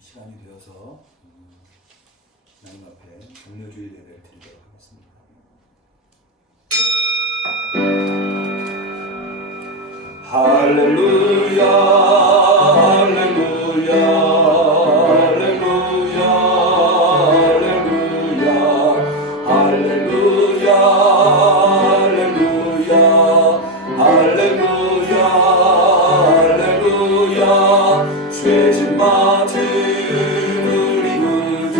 시간이 되어서 하나님 앞에 종료주일 예배를 드리도록 하겠습니다. 할렐루야 할렐루야 죄진 맡은 우리 구주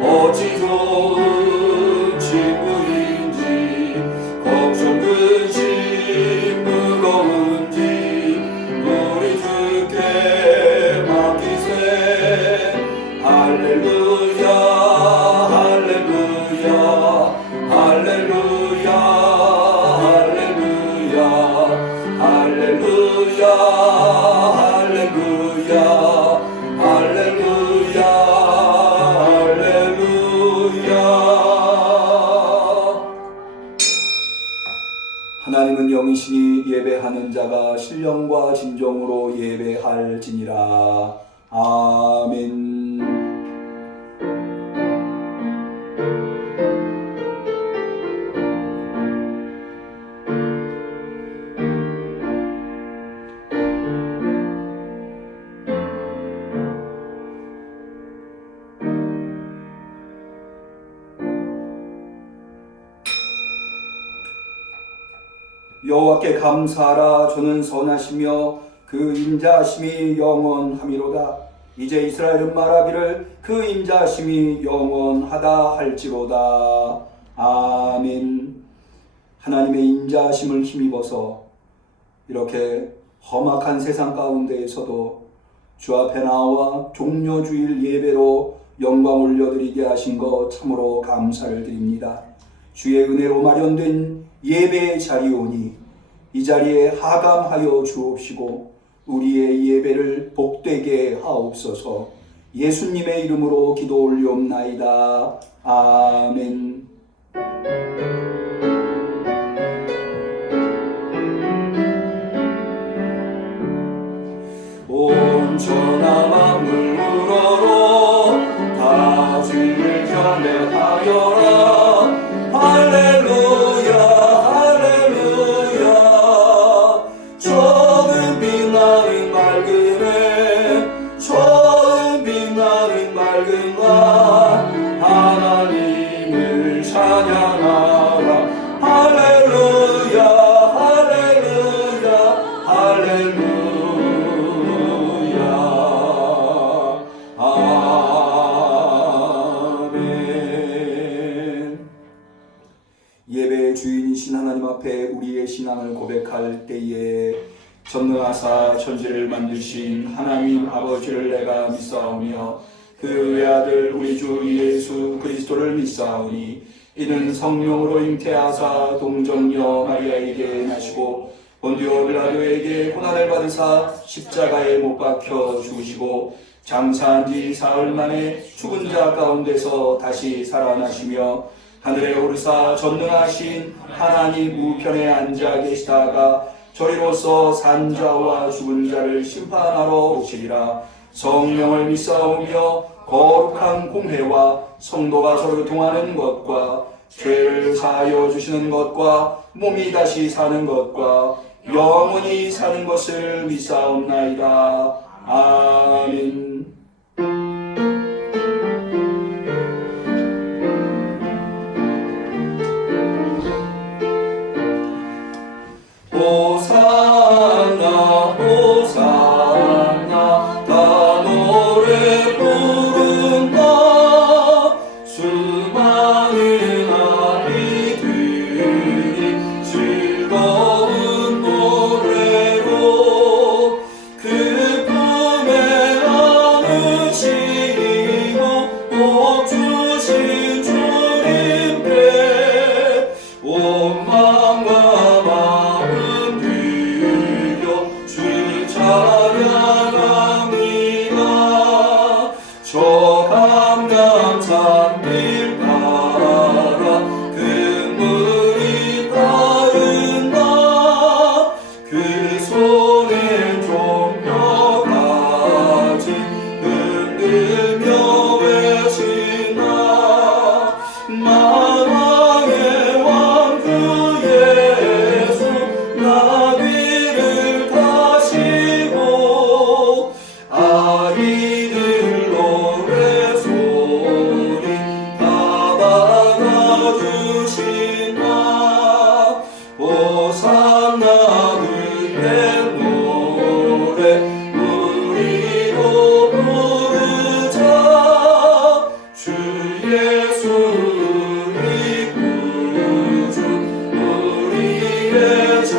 어찌 좋은 친구인지 걱정 근심 무거운지 우리 주께 맡기세. 할렐루야 할렐루야 할렐루야 할렐루야 할렐루야 하나님은 영이시니 예배하는 자가 신령과 진정으로 예배할지니라. 아멘. 여호와께 감사하라. 주는 선하시며 그 인자하심이 영원하미로다. 이제 이스라엘은 말하기를 그 인자하심이 영원하다 할지로다. 아멘. 하나님의 인자하심을 힘입어서 이렇게 험악한 세상 가운데에서도 주 앞에 나와 종료주일 예배로 영광 올려드리게 하신 것 참으로 감사를 드립니다. 주의 은혜로 마련된 예배의 자리오니 이 자리에 하감하여 주옵시고 우리의 예배를 복되게 하옵소서. 예수님의 이름으로 기도 올리옵나이다. 아멘. 온전한 만물 우러러 다 주를 경배하여라. 할렐루야 할렐루야. 처음 빛나는 맑음에 처음 빛나는 맑은 날 하나님을 찬양하라. 할렐루야 할렐루야 할렐루야. 예배의 주인이신 하나님 앞에 우리의 신앙을 고백할 때에 전능하사 천지를 만드신 하나님 아버지를 내가 믿사오며 그 외아들 우리 주 예수 그리스도를 믿사오니 이는 성령으로 잉태하사 동정녀 마리아에게 나시고 본디오 빌라도에게 고난을 받으사 십자가에 못 박혀 죽으시고 장사한 지 사흘 만에 죽은 자 가운데서 다시 살아나시며 하늘에 오르사 전능하신 하나님 우편에 앉아 계시다가 저리로서 산자와 죽은 자를 심판하러 오시리라. 성령을 믿사오며 거룩한 공회와 성도가 서로 통하는 것과 죄를 사하여 주시는 것과 몸이 다시 사는 것과 영원히 사는 것을 믿사옵나이다. 아멘. 호산나 호산나 다 노래 부른다. 수많은 아이들이 즐거운 노래로 그 품에 안에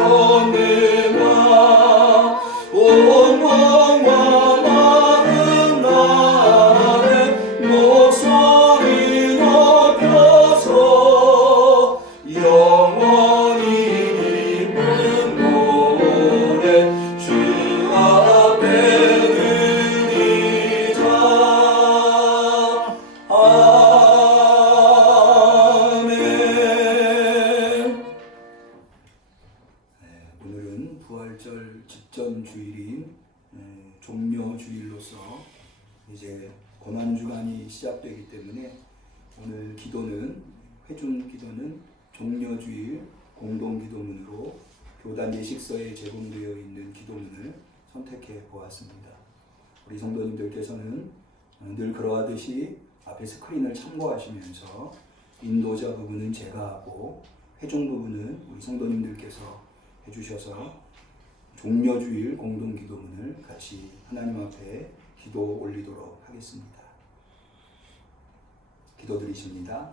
건네마 온몸과 마음 나에 목소리 높여서 영원히 기쁜 노래 주 앞에 드리자. 아멘. 오늘은 부활절 직전 주일인 종려 주일로서 이제 고난주간이 시작되기 때문에 오늘 기도는 회중 기도는 종려 주일 공동 기도문으로 교단 예식서에 제공되어 있는 기도문을 선택해 보았습니다. 우리 성도님들께서는 늘 그러하듯이 앞에 스크린을 참고하시면서 인도자 부분은 제가 하고 회중 부분은 우리 성도님들께서 해주셔서 종려주일 공동기도문을 같이 하나님 앞에 기도 올리도록 하겠습니다. 기도드리십니다.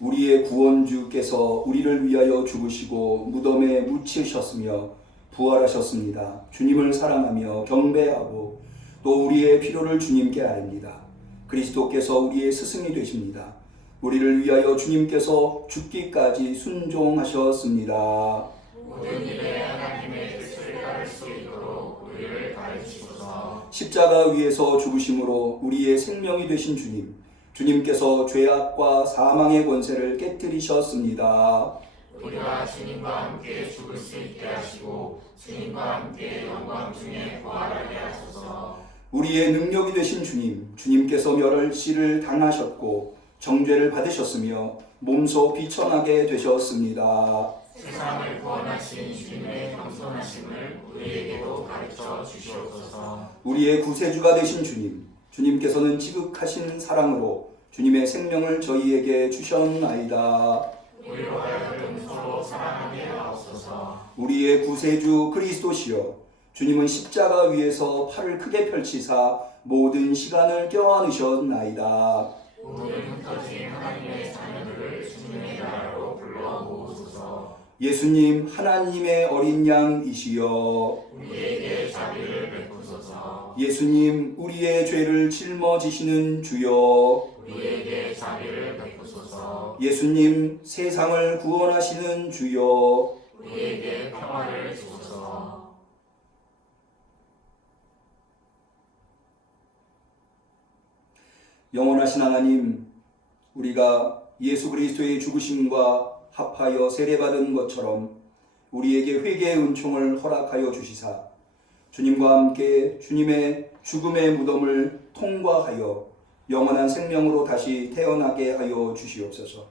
우리의 구원주께서 우리를 위하여 죽으시고 무덤에 묻히셨으며 부활하셨습니다. 주님을 사랑하며 경배하고 또 우리의 필요를 주님께 아뢰니다. 그리스도께서 우리의 스승이 되십니다. 우리를 위하여 주님께서 죽기까지 순종하셨습니다. 모든 일에 하나님의 뜻을 따를 수 있도록 우리를 가르치소서. 십자가 위에서 죽으심으로 우리의 생명이 되신 주님, 주님께서 죄악과 사망의 권세를 깨뜨리셨습니다. 우리가 주님과 함께 죽을 수 있게 하시고 주님과 함께 영광 중에 부활하게 하소서. 우리의 능력이 되신 주님, 주님께서 멸시를 당하셨고 정죄를 받으셨으며 몸소 비천하게 되셨습니다. 세상을 구원하신 주님의 겸손하심을 우리에게도 가르쳐 주시옵소서. 우리의 구세주가 되신 주님, 주님께서는 지극하신 사랑으로 주님의 생명을 저희에게 주셨나이다. 우리로 하여금 서로 사랑하게 하옵소서. 우리의 구세주 그리스도시여, 주님은 십자가 위에서 팔을 크게 펼치사 모든 시간을 껴안으셨나이다. 모든 흩어진 하나님의 자녀들을 주님의 나라로 불러 모으소서. 예수님 하나님의 어린 양이시여, 우리에게 자비를 베푸소서. 예수님 우리의 죄를 짊어지시는 주여, 우리에게 자비를 베푸소서. 예수님 세상을 구원하시는 주여, 우리에게 평화를 주소서. 영원하신 하나님, 우리가 예수 그리스도의 죽으심과 합하여 세례받은 것처럼 우리에게 회개의 은총을 허락하여 주시사 주님과 함께 주님의 죽음의 무덤을 통과하여 영원한 생명으로 다시 태어나게 하여 주시옵소서.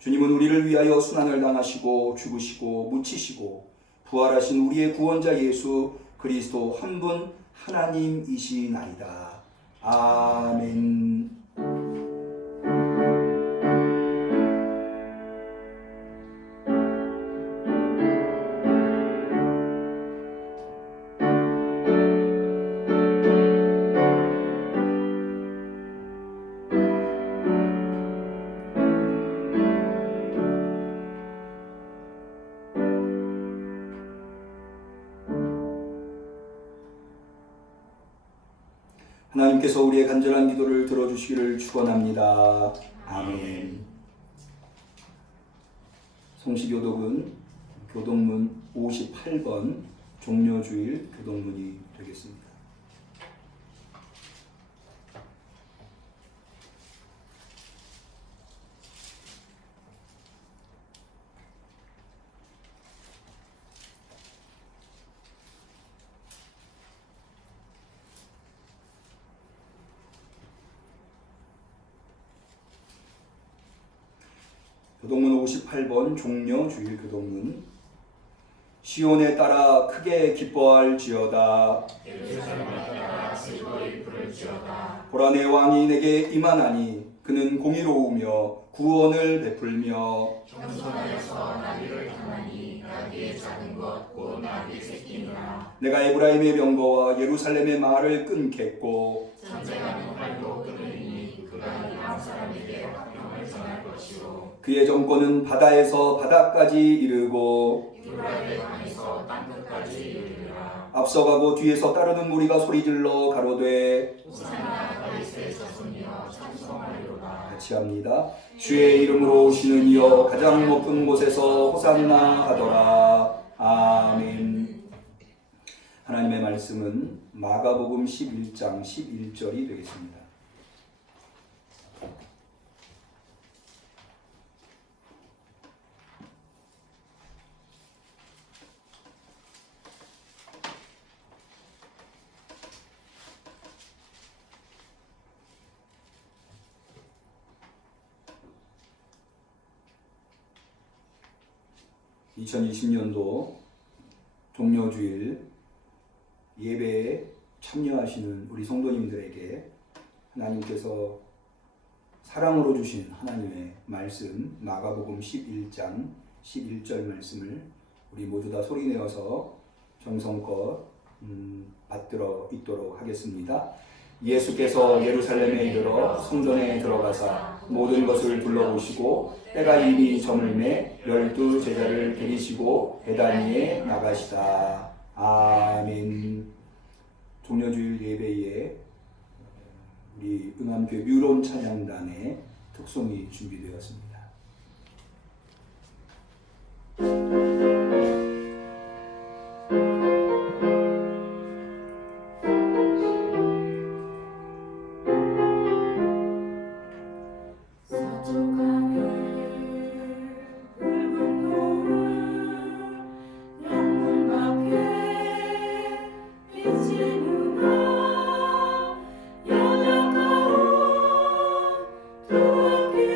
주님은 우리를 위하여 순환을 당하시고 죽으시고 묻히시고 부활하신 우리의 구원자 예수 그리스도 한 분 하나님이시나이다. 아멘. 하나님께서 우리의 간절한 기도를 들어주시기를 축원합니다. 아멘. 성시교독은 교독문 58번 종려주일 교독문이 되겠습니다. 교독문 58번 종려주일 교독문. 시온에 따라 크게 기뻐할지어다. 예루살렘에 따라 즐거이 부를지어다. 보라, 내 왕이 내게 임하나니 그는 공의로우며 구원을 베풀며 겸손하여서 나귀를 타나니 나귀의 작은 것 곧 나귀 새끼니라. 내가 에브라임의 병거와 예루살렘의 말을 끊겠고 전쟁하는 활도 끊으니 그가 이방 사람에게 화평을 복음을 전할 것이요 그의 정권은 바다에서 바다까지 이르고 유브라데 강에서 땅끝까지 이르리라. 앞서가고 뒤에서 따르는 무리가 소리질러 가로되 호산나 다윗의 자손이여 찬송하리로다. 같이 합니다. 주의 이름으로 오시는 이여 가장 높은 곳에서 호산나 하더라. 아멘. 하나님의 말씀은 마가복음 11장 11절이 되겠습니다. (2020년도) 종료주일 예배에 참여하시는 우리 성도님들에게 하나님께서 사랑으로 주신 하나님의 말씀 마가복음 11장 11절 말씀을 우리 모두 다 소리내어서 정성껏 받들어 있도록 하겠습니다. 예수께서 예루살렘에 이르러 성전에 들어가사 모든 것을 둘러보시고 때가 이미 저물매 12 제자를 데리시고 베다니에 나가시다. 아멘. 종려주일 예배에 우리 응암교회 뮤론 찬양단의 특송이 준비되었습니다. 연약하오 두 함께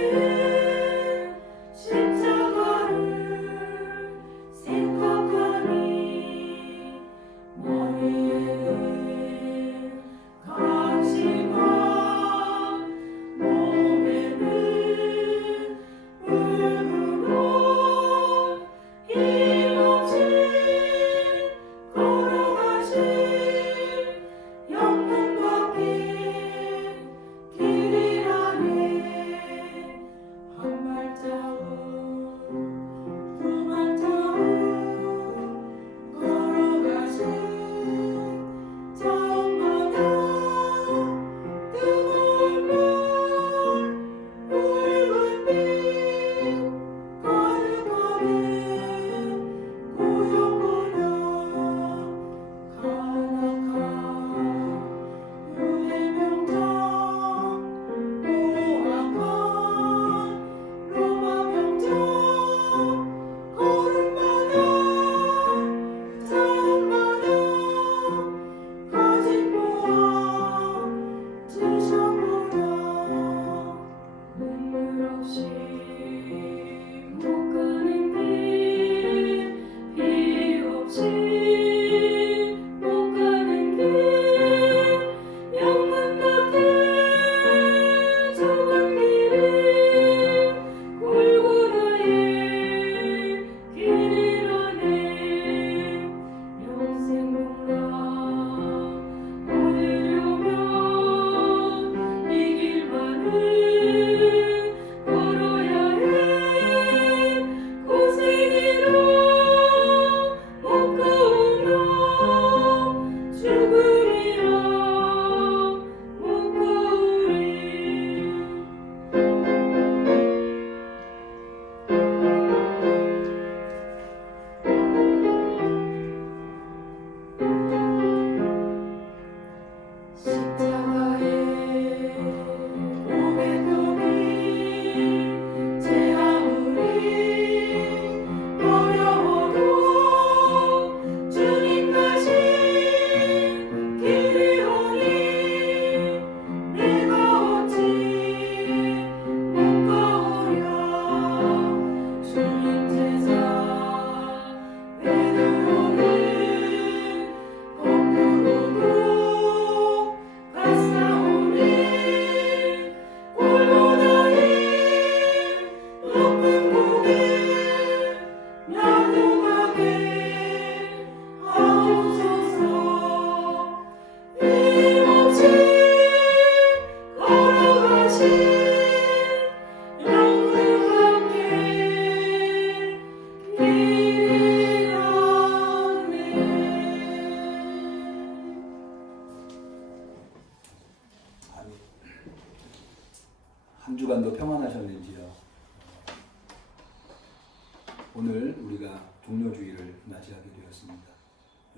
종려주의를 맞이하게 되었습니다.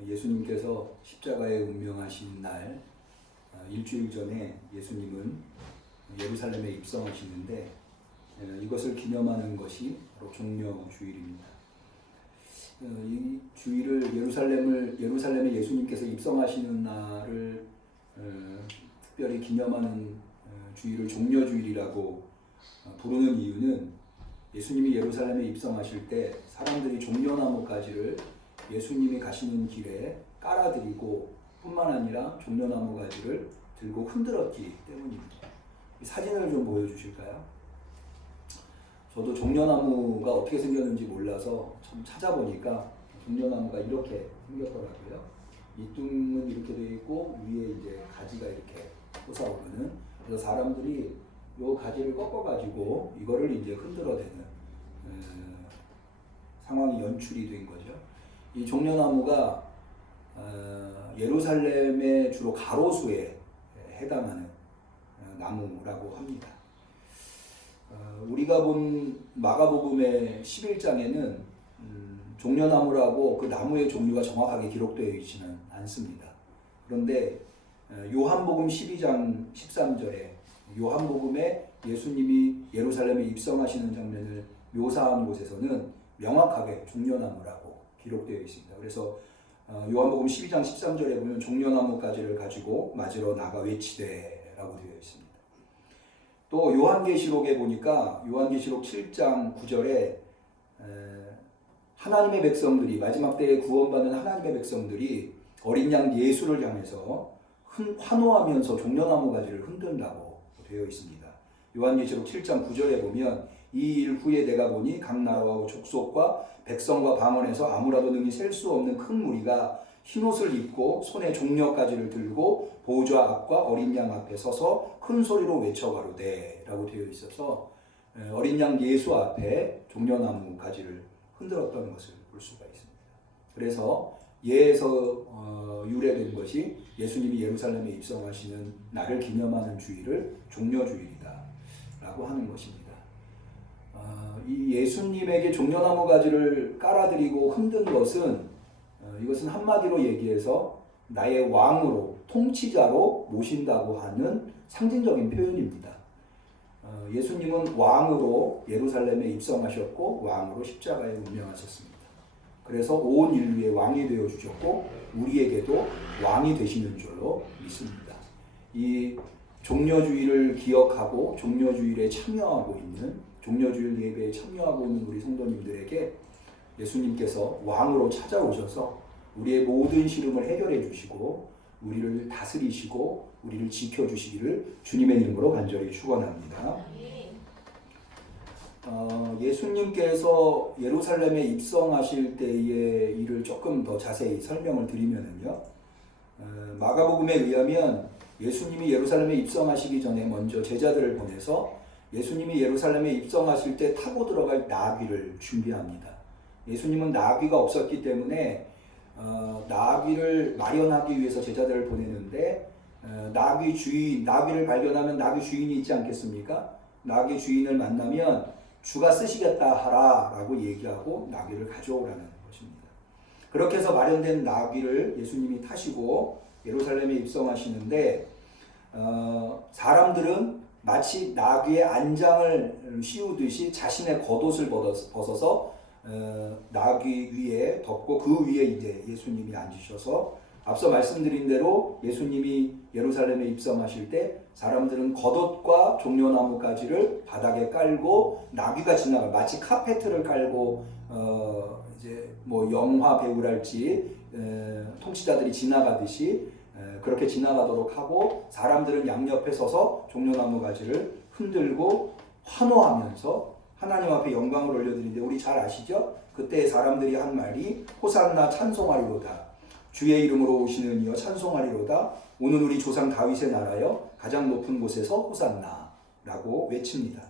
예수님께서 십자가에 운명하신 날 일주일 전에 예수님은 예루살렘에 입성하시는데 이것을 기념하는 것이 바로 종려주일입니다. 이 주일을 예루살렘에 예수님께서 입성하시는 날을 특별히 기념하는 주일을 종려주일이라고 부르는 이유는 예수님이 예루살렘에 입성하실 때 사람들이 종려나무 가지를 예수님이 가시는 길에 깔아드리고 뿐만 아니라 종려나무 가지를 들고 흔들었기 때문입니다. 이 사진을 좀 보여주실까요? 저도 종려나무가 어떻게 생겼는지 몰라서 참 찾아보니까 종려나무가 이렇게 생겼더라고요. 밑둥은 이렇게 되어 있고 위에 이제 가지가 이렇게 솟아오르는. 그래서 사람들이 요 가지를 꺾어가지고 이거를 이제 흔들어대는 상황이 연출이 된 거죠. 이 종려나무가 예루살렘의 주로 가로수에 해당하는 나무라고 합니다. 우리가 본 마가복음의 11장에는 종려나무라고 그 나무의 종류가 정확하게 기록되어 있지는 않습니다. 그런데 요한복음 12장 13절에 요한복음에 예수님이 예루살렘에 입성하시는 장면을 묘사한 곳에서는 명확하게 종려나무라고 기록되어 있습니다. 그래서 요한복음 12장 13절에 보면 종려나무 가지를 가지고 맞으러 나가 외치되라고 되어 있습니다. 또 요한계시록에 보니까 요한계시록 7장 9절에 하나님의 백성들이 마지막 때에 구원받는 하나님의 백성들이 어린 양 예수를 향해서 환호하면서 종려나무 가지를 흔든다고 되어 있습니다. 요한계시록 7장 9절에 보면 이 일 후에 내가 보니 각 나라와 족속과 백성과 방언에서 아무라도 능히 셀 수 없는 큰 무리가 흰옷을 입고 손에 종려가지를 들고 보좌 앞과 어린 양 앞에 서서 큰 소리로 외쳐가로되 라고 되어 있어서 어린 양 예수 앞에 종려나무 가지를 흔들었던 것을 볼 수가 있습니다. 그래서 예에서 유래된 것이 예수님이 예루살렘에 입성하시는 날을 기념하는 주일을 종려주일이다 라고 하는 것입니다. 이 예수님에게 종려나무 가지를 깔아드리고 흔든 것은 이것은 한마디로 얘기해서 나의 왕으로 통치자로 모신다고 하는 상징적인 표현입니다. 예수님은 왕으로 예루살렘에 입성하셨고 왕으로 십자가에 운명하셨습니다. 그래서 온 인류의 왕이 되어 주셨고 우리에게도 왕이 되시는 줄로 믿습니다. 이 종려주일을 기억하고 종려주일에 참여하고 있는 종려주일 예배에 참여하고 있는 우리 성도님들에게 예수님께서 왕으로 찾아오셔서 우리의 모든 시름을 해결해 주시고 우리를 다스리시고 우리를 지켜주시기를 주님의 이름으로 간절히 축원합니다. 예수님께서 예루살렘에 입성하실 때의 일을 조금 더 자세히 설명을 드리면은요, 마가복음에 의하면 예수님이 예루살렘에 입성하시기 전에 먼저 제자들을 보내서 예수님이 예루살렘에 입성하실 때 타고 들어갈 나귀를 준비합니다. 예수님은 나귀가 없었기 때문에 나귀를 마련하기 위해서 제자들을 보내는데 나귀를 발견하면 나귀 주인이 있지 않겠습니까? 나귀 주인을 만나면 주가 쓰시겠다 하라라고 얘기하고 나귀를 가져오라는 것입니다. 그렇게 해서 마련된 나귀를 예수님이 타시고 예루살렘에 입성하시는데 사람들은 마치 나귀의 안장을 씌우듯이 자신의 겉옷을 벗어서 나귀 위에 덮고 그 위에 이제 예수님이 앉으셔서 앞서 말씀드린 대로 예수님이 예루살렘에 입성하실 때 사람들은 겉옷과 종려나무 가지를 바닥에 깔고 나귀가 지나가 마치 카페트를 깔고 이제 뭐 영화 배우랄지 통치자들이 지나가듯이 그렇게 지나가도록 하고 사람들은 양옆에 서서 종려나무 가지를 흔들고 환호하면서 하나님 앞에 영광을 올려드리는데 우리 잘 아시죠? 그때 사람들이 한 말이 호산나 찬송하리로다. 주의 이름으로 오시는 이여 찬송하리로다. 오늘 우리 조상 다윗의 나라여 가장 높은 곳에서 호산나라고 외칩니다.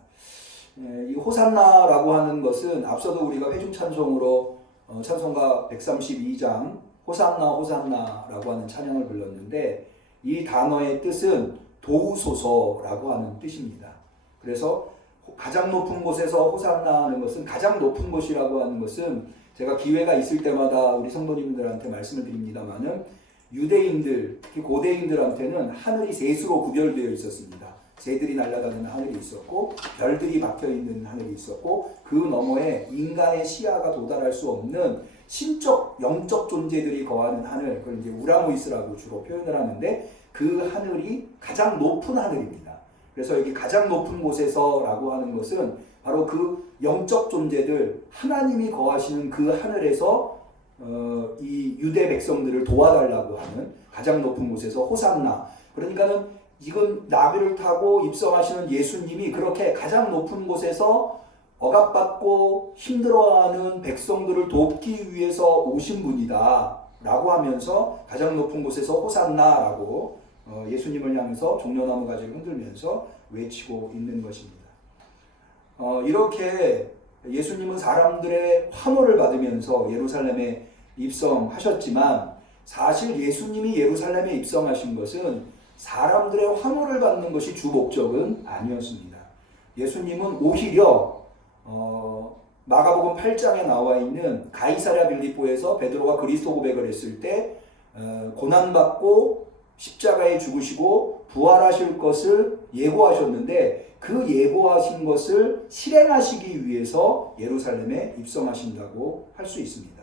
이 호산나라고 하는 것은 앞서도 우리가 회중 찬송으로 찬송가 132장 호산나 호산나라고 하는 찬양을 불렀는데 이 단어의 뜻은 도우소서라고 하는 뜻입니다. 그래서 가장 높은 곳에서 호산나 하는 것은 가장 높은 곳이라고 하는 것은 제가 기회가 있을 때마다 우리 성도님들한테 말씀을 드립니다만은 유대인들, 특히 고대인들한테는 하늘이 셋으로 구별되어 있었습니다. 새들이 날아다니는 하늘이 있었고 별들이 박혀있는 하늘이 있었고 그 너머에 인간의 시야가 도달할 수 없는 신적, 영적 존재들이 거하는 하늘, 그걸 이제 우라노이스라고 주로 표현을 하는데 그 하늘이 가장 높은 하늘입니다. 그래서 여기 가장 높은 곳에서라고 하는 것은 바로 그 영적 존재들, 하나님이 거하시는 그 하늘에서 이 유대 백성들을 도와달라고 하는 가장 높은 곳에서 호산나. 그러니까는 이건 나귀를 타고 입성하시는 예수님이 그렇게 가장 높은 곳에서 억압받고 힘들어하는 백성들을 돕기 위해서 오신 분이다 라고 하면서 가장 높은 곳에서 호산나 라고 예수님을 향해서 종려나무 가지를 흔들면서 외치고 있는 것입니다. 이렇게 예수님은 사람들의 환호를 받으면서 예루살렘에 입성하셨지만 사실 예수님이 예루살렘에 입성하신 것은 사람들의 환호를 받는 것이 주 목적은 아니었습니다. 예수님은 오히려 마가복음 8장에 나와 있는 가이사랴 빌립보에서 베드로가 그리스도 고백을 했을 때 고난받고 십자가에 죽으시고 부활하실 것을 예고하셨는데 그 예고하신 것을 실행하시기 위해서 예루살렘에 입성하신다고 할 수 있습니다.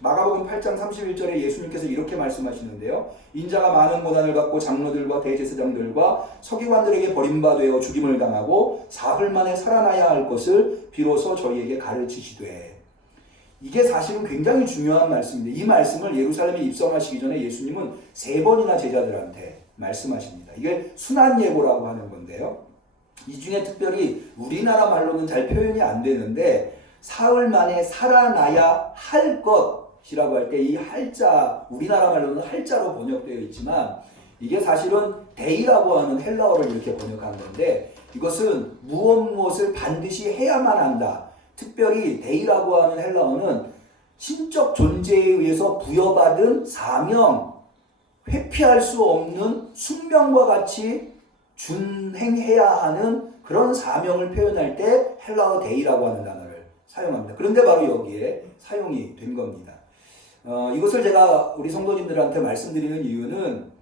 마가복음 8장 31절에 예수님께서 이렇게 말씀하시는데요. 인자가 많은 고난을 받고 장로들과 대제사장들과 서기관들에게 버림받아 죽임을 당하고 사흘 만에 살아나야 할 것을 비로소 저희에게 가르치시되. 이게 사실은 굉장히 중요한 말씀인데 이 말씀을 예루살렘에 입성하시기 전에 예수님은 3번이나 제자들한테 말씀하십니다. 이게 순환예고라고 하는 건데요. 이 중에 특별히 우리나라 말로는 잘 표현이 안 되는데 사흘 만에 살아나야 할 것이라고 할 때 이 할자, 우리나라 말로는 할자로 번역되어 있지만 이게 사실은 데이라고 하는 헬라어를 이렇게 번역한 건데 이것은 무엇을 반드시 해야만 한다. 특별히 데이라고 하는 헬라어는 신적 존재에 의해서 부여받은 사명, 회피할 수 없는 숙명과 같이 준행해야 하는 그런 사명을 표현할 때 헬라어 데이라고 하는 단어를 사용합니다. 그런데 바로 여기에 사용이 된 겁니다. 이것을 제가 우리 성도님들한테 말씀드리는 이유는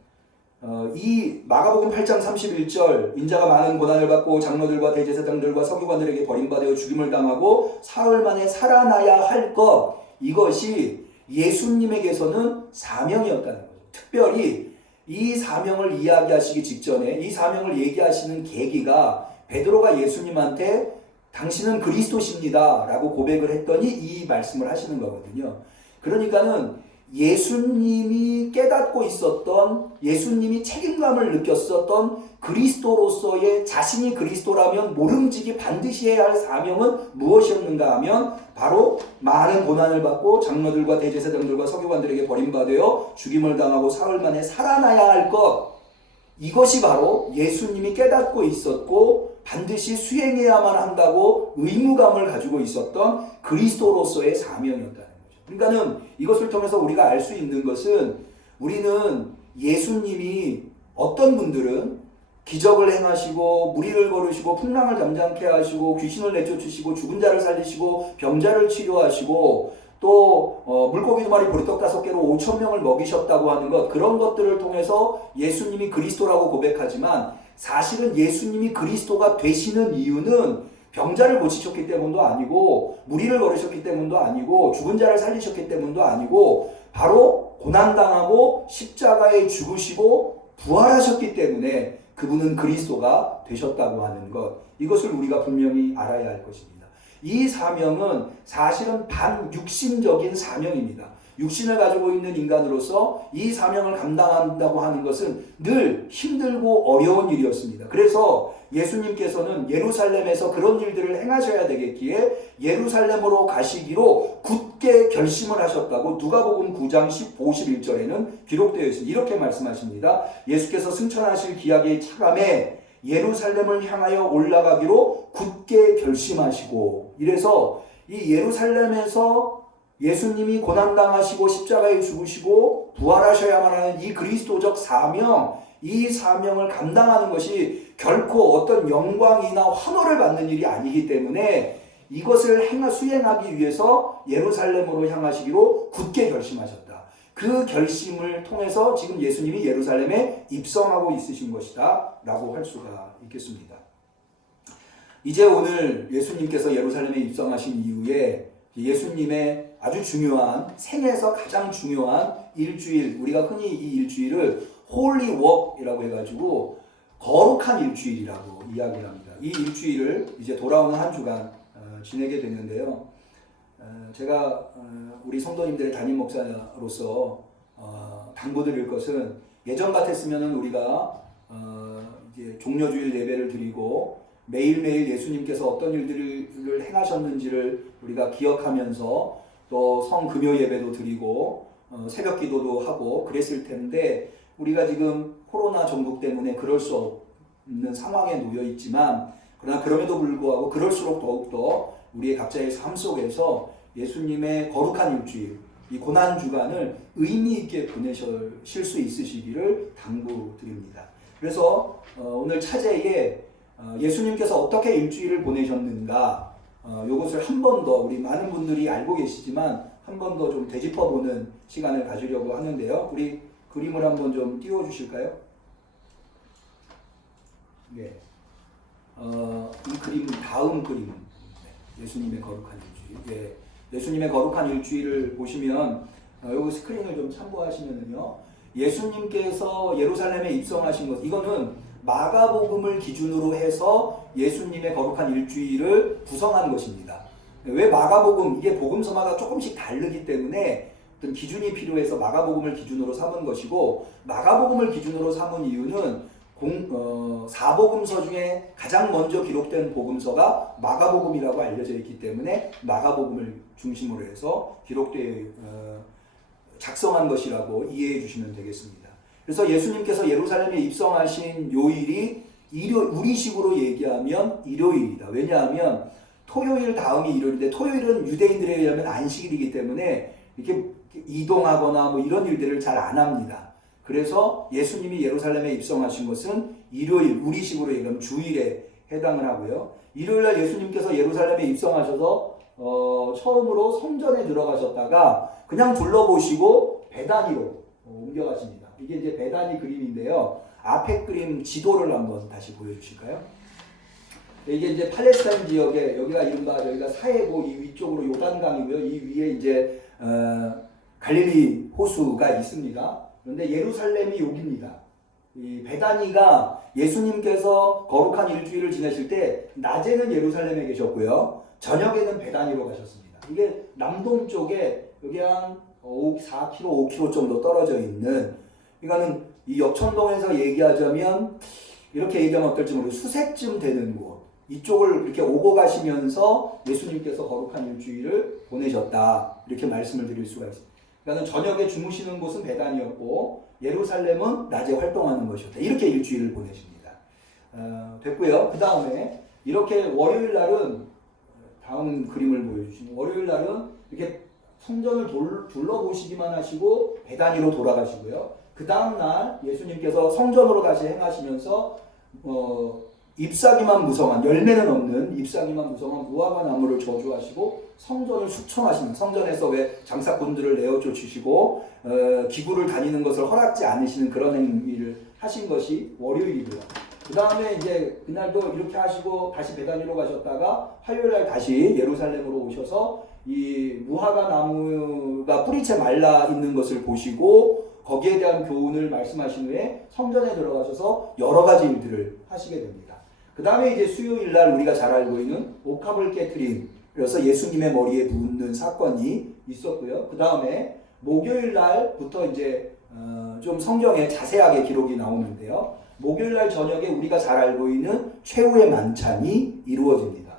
이 마가복음 8장 31절 인자가 많은 고난을 받고 장로들과 대제사장들과 서기관들에게 버림받아 죽임을 당하고 사흘 만에 살아나야 할 것, 이것이 예수님에게서는 사명이었다는 거죠. 특별히 이 사명을 이야기하시기 직전에 이 사명을 얘기하시는 계기가 베드로가 예수님한테 당신은 그리스도십니다 라고 고백을 했더니 이 말씀을 하시는 거거든요. 그러니까는 예수님이 깨닫고 있었던, 예수님이 책임감을 느꼈었던 그리스도로서의, 자신이 그리스도라면 모름지기 반드시 해야 할 사명은 무엇이었는가 하면 바로 많은 고난을 받고 장로들과 대제사장들과 서기관들에게 버림받아 죽임을 당하고 사흘 만에 살아나야 할 것, 이것이 바로 예수님이 깨닫고 있었고 반드시 수행해야만 한다고 의무감을 가지고 있었던 그리스도로서의 사명이었다는 거죠. 그러니까는 이것을 통해서 우리가 알 수 있는 것은 우리는 예수님이 어떤 분들은 기적을 행하시고 무리를 걸으시고 풍랑을 잠잠케 하시고 귀신을 내쫓으시고 죽은 자를 살리시고 병자를 치료하시고 또 물고기 2마리 보리떡 5개로 5,000명을 먹이셨다고 하는 것, 그런 것들을 통해서 예수님이 그리스도라고 고백하지만 사실은 예수님이 그리스도가 되시는 이유는 병자를 고치셨기 때문도 아니고 무리를 걸으셨기 때문도 아니고 죽은 자를 살리셨기 때문도 아니고 바로 고난당하고 십자가에 죽으시고 부활하셨기 때문에 그분은 그리스도가 되셨다고 하는 것, 이것을 우리가 분명히 알아야 할 것입니다. 이 사명은 사실은 반육신적인 사명입니다. 육신을 가지고 있는 인간으로서 이 사명을 감당한다고 하는 것은 늘 힘들고 어려운 일이었습니다. 그래서 예수님께서는 예루살렘에서 그런 일들을 행하셔야 되겠기에 예루살렘으로 가시기로 굳게 결심을 하셨다고 누가복음 9장 51절에는 기록되어 있습니다. 이렇게 말씀하십니다. 예수께서 승천하실 기약의 차감에 예루살렘을 향하여 올라가기로 굳게 결심하시고, 이래서 이 예루살렘에서 예수님이 고난당하시고 십자가에 죽으시고 부활하셔야만 하는 이 그리스도적 사명, 이 사명을 감당하는 것이 결코 어떤 영광이나 환호를 받는 일이 아니기 때문에 이것을 수행하기 위해서 예루살렘으로 향하시기로 굳게 결심하셨다. 그 결심을 통해서 지금 예수님이 예루살렘에 입성하고 있으신 것이다 라고 할 수가 있겠습니다. 이제 오늘 예수님께서 예루살렘에 입성하신 이후에 예수님의 아주 중요한 생에서 가장 중요한 일주일, 우리가 흔히 이 일주일을 홀리 웍이라고 해가지고 거룩한 일주일이라고 이야기를 합니다. 이 일주일을 이제 돌아오는 한 주간 지내게 됐는데요. 제가 우리 성도님들의 담임 목사로서 당부드릴 것은, 예전 같았으면 우리가 이제 종려주일 예배를 드리고 매일매일 예수님께서 어떤 일들을 행하셨는지를 우리가 기억하면서 또 성금요 예배도 드리고 새벽 기도도 하고 그랬을 텐데, 우리가 지금 코로나 전국 때문에 그럴 수 없는 상황에 놓여 있지만, 그러나 그럼에도 불구하고 그럴수록 더욱더 우리의 각자의 삶 속에서 예수님의 거룩한 일주일, 이 고난주간을 의미 있게 보내실 수 있으시기를 당부드립니다. 그래서 오늘 차제에 예수님께서 어떻게 일주일을 보내셨는가, 이것을 한 번 더, 우리 많은 분들이 알고 계시지만 한 번 더 좀 되짚어보는 시간을 가지려고 하는데요. 우리 그림을 한번 좀 띄워주실까요? 네. 이 그림, 다음 그림, 예수님의 거룩한 일주일. 예. 예수님의 거룩한 일주일을 보시면 여기 스크린을 좀 참고하시면은요, 예수님께서 예루살렘에 입성하신 것, 이거는 마가복음을 기준으로 해서 예수님의 거룩한 일주일을 구성한 것입니다. 왜 마가복음, 이게 복음서마다 조금씩 다르기 때문에 어떤 기준이 필요해서 마가복음을 기준으로 삼은 것이고, 마가복음을 기준으로 삼은 이유는 사복음서 중에 가장 먼저 기록된 복음서가 마가복음이라고 알려져 있기 때문에 마가복음을 중심으로 해서 작성한 것이라고 이해해 주시면 되겠습니다. 그래서 예수님께서 예루살렘에 입성하신 요일이 우리식으로 얘기하면 일요일이다. 왜냐하면 토요일 다음이 일요일인데, 토요일은 유대인들에 의하면 안식일이기 때문에 이렇게 이동하거나 뭐 이런 일들을 잘 안 합니다. 그래서 예수님이 예루살렘에 입성하신 것은 일요일, 우리식으로 얘기하면 주일에 해당을 하고요. 일요일날 예수님께서 예루살렘에 입성하셔서 처음으로 성전에 들어가셨다가 그냥 둘러보시고 베다니로 옮겨가십니다. 이게 이제 베다니 그림인데요. 앞에 그림 지도를 한번 다시 보여주실까요? 이게 이제 팔레스타인 지역에, 여기가 이른바 여기가 사해고, 이 위쪽으로 요단강이고요. 이 위에 이제 갈릴리 호수가 있습니다. 그런데 예루살렘이 여기입니다. 이 베다니가 예수님께서 거룩한 일주일을 지내실 때 낮에는 예루살렘에 계셨고요, 저녁에는 베다니로 가셨습니다. 이게 남동쪽에 여기 한 4km, 5km 정도 떨어져 있는, 그러니까는 이 역천동에서 얘기하자면 이렇게 얘기하면 어떨지 모르겠어요. 수색쯤 되는 곳, 이쪽을 이렇게 오고 가시면서 예수님께서 거룩한 일주일을 보내셨다, 이렇게 말씀을 드릴 수가 있습니다. 그러니까 저녁에 주무시는 곳은 베단이었고 예루살렘은 낮에 활동하는 것이었다, 이렇게 일주일을 보내십니다. 됐고요. 그 다음에 이렇게 월요일 날은, 다음 그림을 보여주시면, 월요일 날은 이렇게 성전을 둘러보시기만 하시고 베다니로 돌아가시고요. 그 다음 날 예수님께서 성전으로 다시 행하시면서 잎사귀만 무성한, 열매는 없는 잎사귀만 무성한 무화과 나무를 저주하시고 성전을 숙청하시는, 성전에서 왜 장사꾼들을 내어쫓으시고 기구를 다니는 것을 허락지 않으시는 그런 행위를 하신 것이 월요일이고요. 그 다음에 이제 그날도 이렇게 하시고 다시 베다니로 가셨다가 화요일날 다시 예루살렘으로 오셔서 이 무화과 나무가 뿌리채 말라 있는 것을 보시고 거기에 대한 교훈을 말씀하신 후에 성전에 들어가셔서 여러 가지 일들을 하시게 됩니다. 그 다음에 이제 수요일 날 우리가 잘 알고 있는 옥합을 깨트린, 그래서 예수님의 머리에 붓는 사건이 있었고요. 그 다음에 목요일 날부터 이제 좀 성경에 자세하게 기록이 나오는데요. 목요일 날 저녁에 우리가 잘 알고 있는 최후의 만찬이 이루어집니다.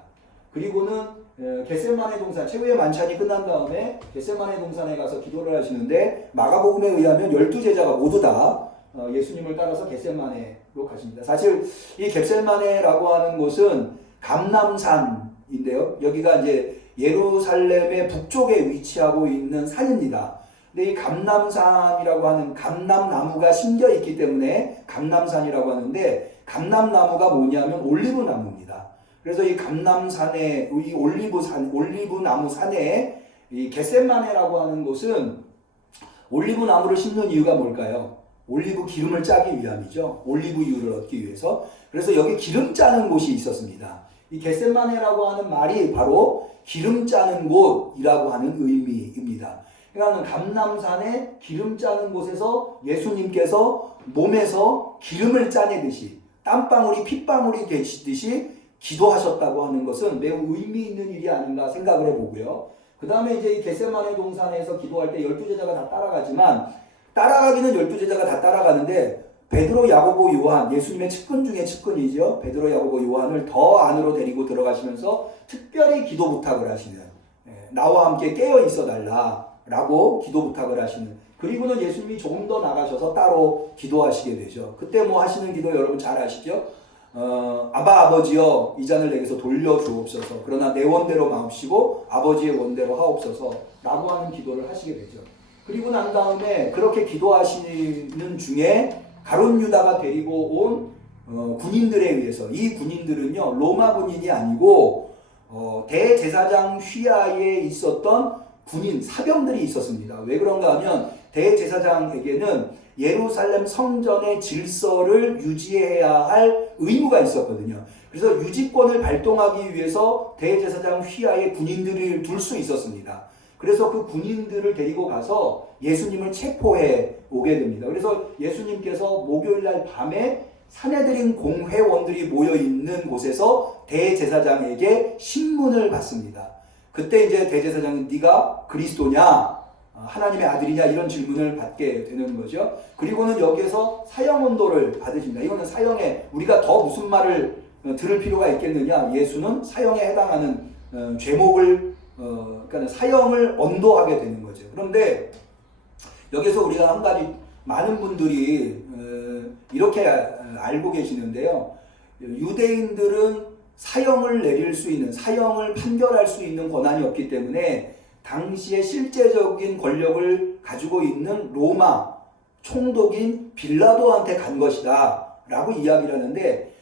그리고는 겟세마네 동산, 최후의 만찬이 끝난 다음에 겟세마네 동산에 가서 기도를 하시는데, 마가복음에 의하면 12제자가 모두 다 예수님을 따라서 겟세마네로 가십니다. 사실 이 겟세마네라고 하는 곳은 감람산인데요. 여기가 이제 예루살렘의 북쪽에 위치하고 있는 산입니다. 근데 이 감람산이라고 하는, 감람나무가 심겨 있기 때문에 감람산이라고 하는데, 감람나무가 뭐냐면 올리브나무입니다. 그래서 이 감람산에 이 올리브 나무 산에 이 겟세마네라고 하는 곳은 올리브 나무를 심는 이유가 뭘까요? 올리브 기름을 짜기 위함이죠. 올리브유를 얻기 위해서. 그래서 여기 기름 짜는 곳이 있었습니다. 이 겟세마네라고 하는 말이 바로 기름 짜는 곳이라고 하는 의미입니다. 그러니까 감람산에 기름 짜는 곳에서 예수님께서 몸에서 기름을 짜내듯이 땀방울이 핏방울이 되시듯이 기도하셨다고 하는 것은 매우 의미 있는 일이 아닌가 생각을 해보고요. 그 다음에 이제 이 겟세마네 동산에서 기도할 때 12제자가 다 따라가지만 따라가기는 12제자가 다 따라가는데 베드로, 야고보, 요한, 예수님의 측근 중에 측근이죠. 베드로, 야고보, 요한을 더 안으로 데리고 들어가시면서 특별히 기도 부탁을 하시는, 나와 함께 깨어 있어 달라라고 기도 부탁을 하시는. 그리고는 예수님이 조금 더 나가셔서 따로 기도하시게 되죠. 그때 뭐 하시는 기도 여러분 잘 아시죠? 아바 아버지여 이 잔을 내게서 돌려주옵소서. 그러나 내 원대로 마옵시고 아버지의 원대로 하옵소서 라고 하는 기도를 하시게 되죠. 그리고 난 다음에 그렇게 기도하시는 중에 가룟 유다가 데리고 온 군인들에 의해서, 이 군인들은요 로마 군인이 아니고 대제사장 휘하에 있었던 군인 사병들이 있었습니다. 왜 그런가 하면 대제사장에게는 예루살렘 성전의 질서를 유지해야 할 의무가 있었거든요. 그래서 유지권을 발동하기 위해서 대제사장 휘하에 군인들을 둘 수 있었습니다. 그래서 그 군인들을 데리고 가서 예수님을 체포해 오게 됩니다. 그래서 예수님께서 목요일날 밤에 산헤드린 공회원들이 모여있는 곳에서 대제사장에게 신문을 받습니다. 그때 이제 대제사장은 네가 그리스도냐? 하나님의 아들이냐? 이런 질문을 받게 되는 거죠. 그리고는 여기에서 사형 언도를 받으십니다. 이거는 사형에 우리가 더 무슨 말을 들을 필요가 있겠느냐? 예수는 사형에 해당하는 죄목을 그러니까 사형을 언도하게 되는 거죠. 그런데 여기서 우리가 한 가지 많은 분들이 이렇게 알고 계시는데요. 유대인들은 사형을 내릴 수 있는, 사형을 판결할 수 있는 권한이 없기 때문에 당시에 실제적인 권력을 가지고 있는 로마 총독인 빌라도한테 간 것이다 라고 이야기를 하는데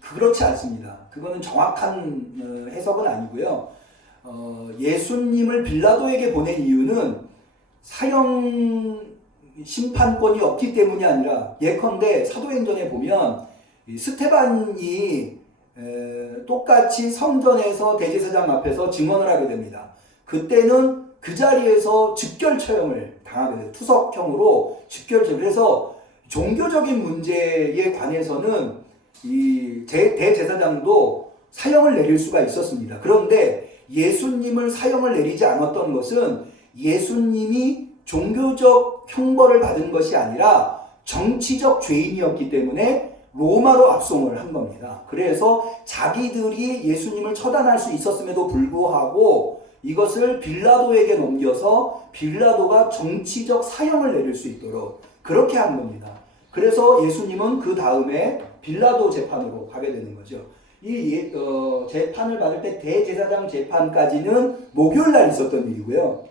그렇지 않습니다. 그거는 정확한 해석은 아니고요. 예수님을 빌라도에게 보낸 이유는 사형 심판권이 없기 때문이 아니라, 예컨대 사도행전에 보면 스테반이 똑같이 성전에서 대제사장 앞에서 증언을 하게 됩니다. 그때는 그 자리에서 즉결처형을 당하게 돼요. 투석형으로 즉결처형. 그래서 종교적인 문제에 관해서는 이 대제사장도 사형을 내릴 수가 있었습니다. 그런데 예수님을 사형을 내리지 않았던 것은 예수님이 종교적 형벌을 받은 것이 아니라 정치적 죄인이었기 때문에 로마로 압송을 한 겁니다. 그래서 자기들이 예수님을 처단할 수 있었음에도 불구하고 이것을 빌라도에게 넘겨서 빌라도가 정치적 사형을 내릴 수 있도록 그렇게 한 겁니다. 그래서 예수님은 그 다음에 빌라도 재판으로 가게 되는 거죠. 이 재판을 받을 때 대제사장 재판까지는 목요일날 있었던 일이고요.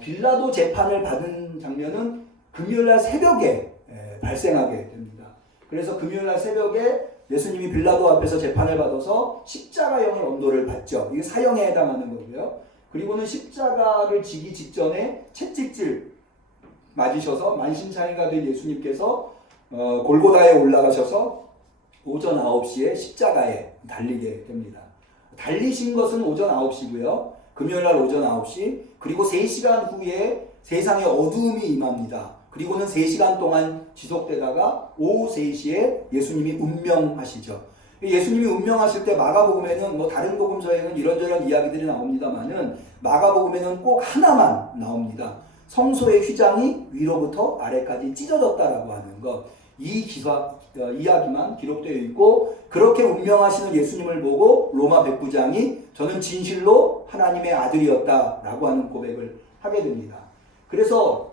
빌라도 재판을 받은 장면은 금요일날 새벽에 발생하게 됩니다. 그래서 금요일날 새벽에 예수님이 빌라도 앞에서 재판을 받아서 십자가형을 언도를 받죠. 이게 사형에 해당하는 거고요. 그리고는 십자가를 지기 직전에 채찍질 맞으셔서 만신창이가 된 예수님께서 골고다에 올라가셔서 오전 9시에 십자가에 달리게 됩니다. 달리신 것은 오전 9시고요. 금요일날 오전 9시, 그리고 3시간 후에 세상에 어두움이 임합니다. 그리고는 3시간 동안 지속되다가 오후 3시에 예수님이 운명하시죠. 예수님이 운명하실 때 마가복음에는 뭐 다른 복음서에는 이런저런 이야기들이 나옵니다만은 마가복음에는 꼭 하나만 나옵니다. 성소의 휘장이 위로부터 아래까지 찢어졌다라고 하는 것. 이 이야기만 기록되어 있고, 그렇게 운명하시는 예수님을 보고 로마 백부장이 저는 진실로 하나님의 아들이었다라고 하는 고백을 하게 됩니다. 그래서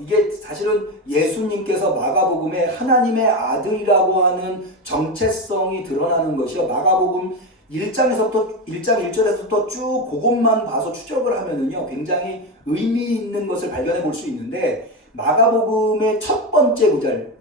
이게 사실은 예수님께서 마가복음에 하나님의 아들이라고 하는 정체성이 드러나는 것이요. 마가복음 1장 1절에서부터 쭉 그것만 봐서 추적을 하면은요, 굉장히 의미 있는 것을 발견해 볼 수 있는데, 마가복음의 첫 번째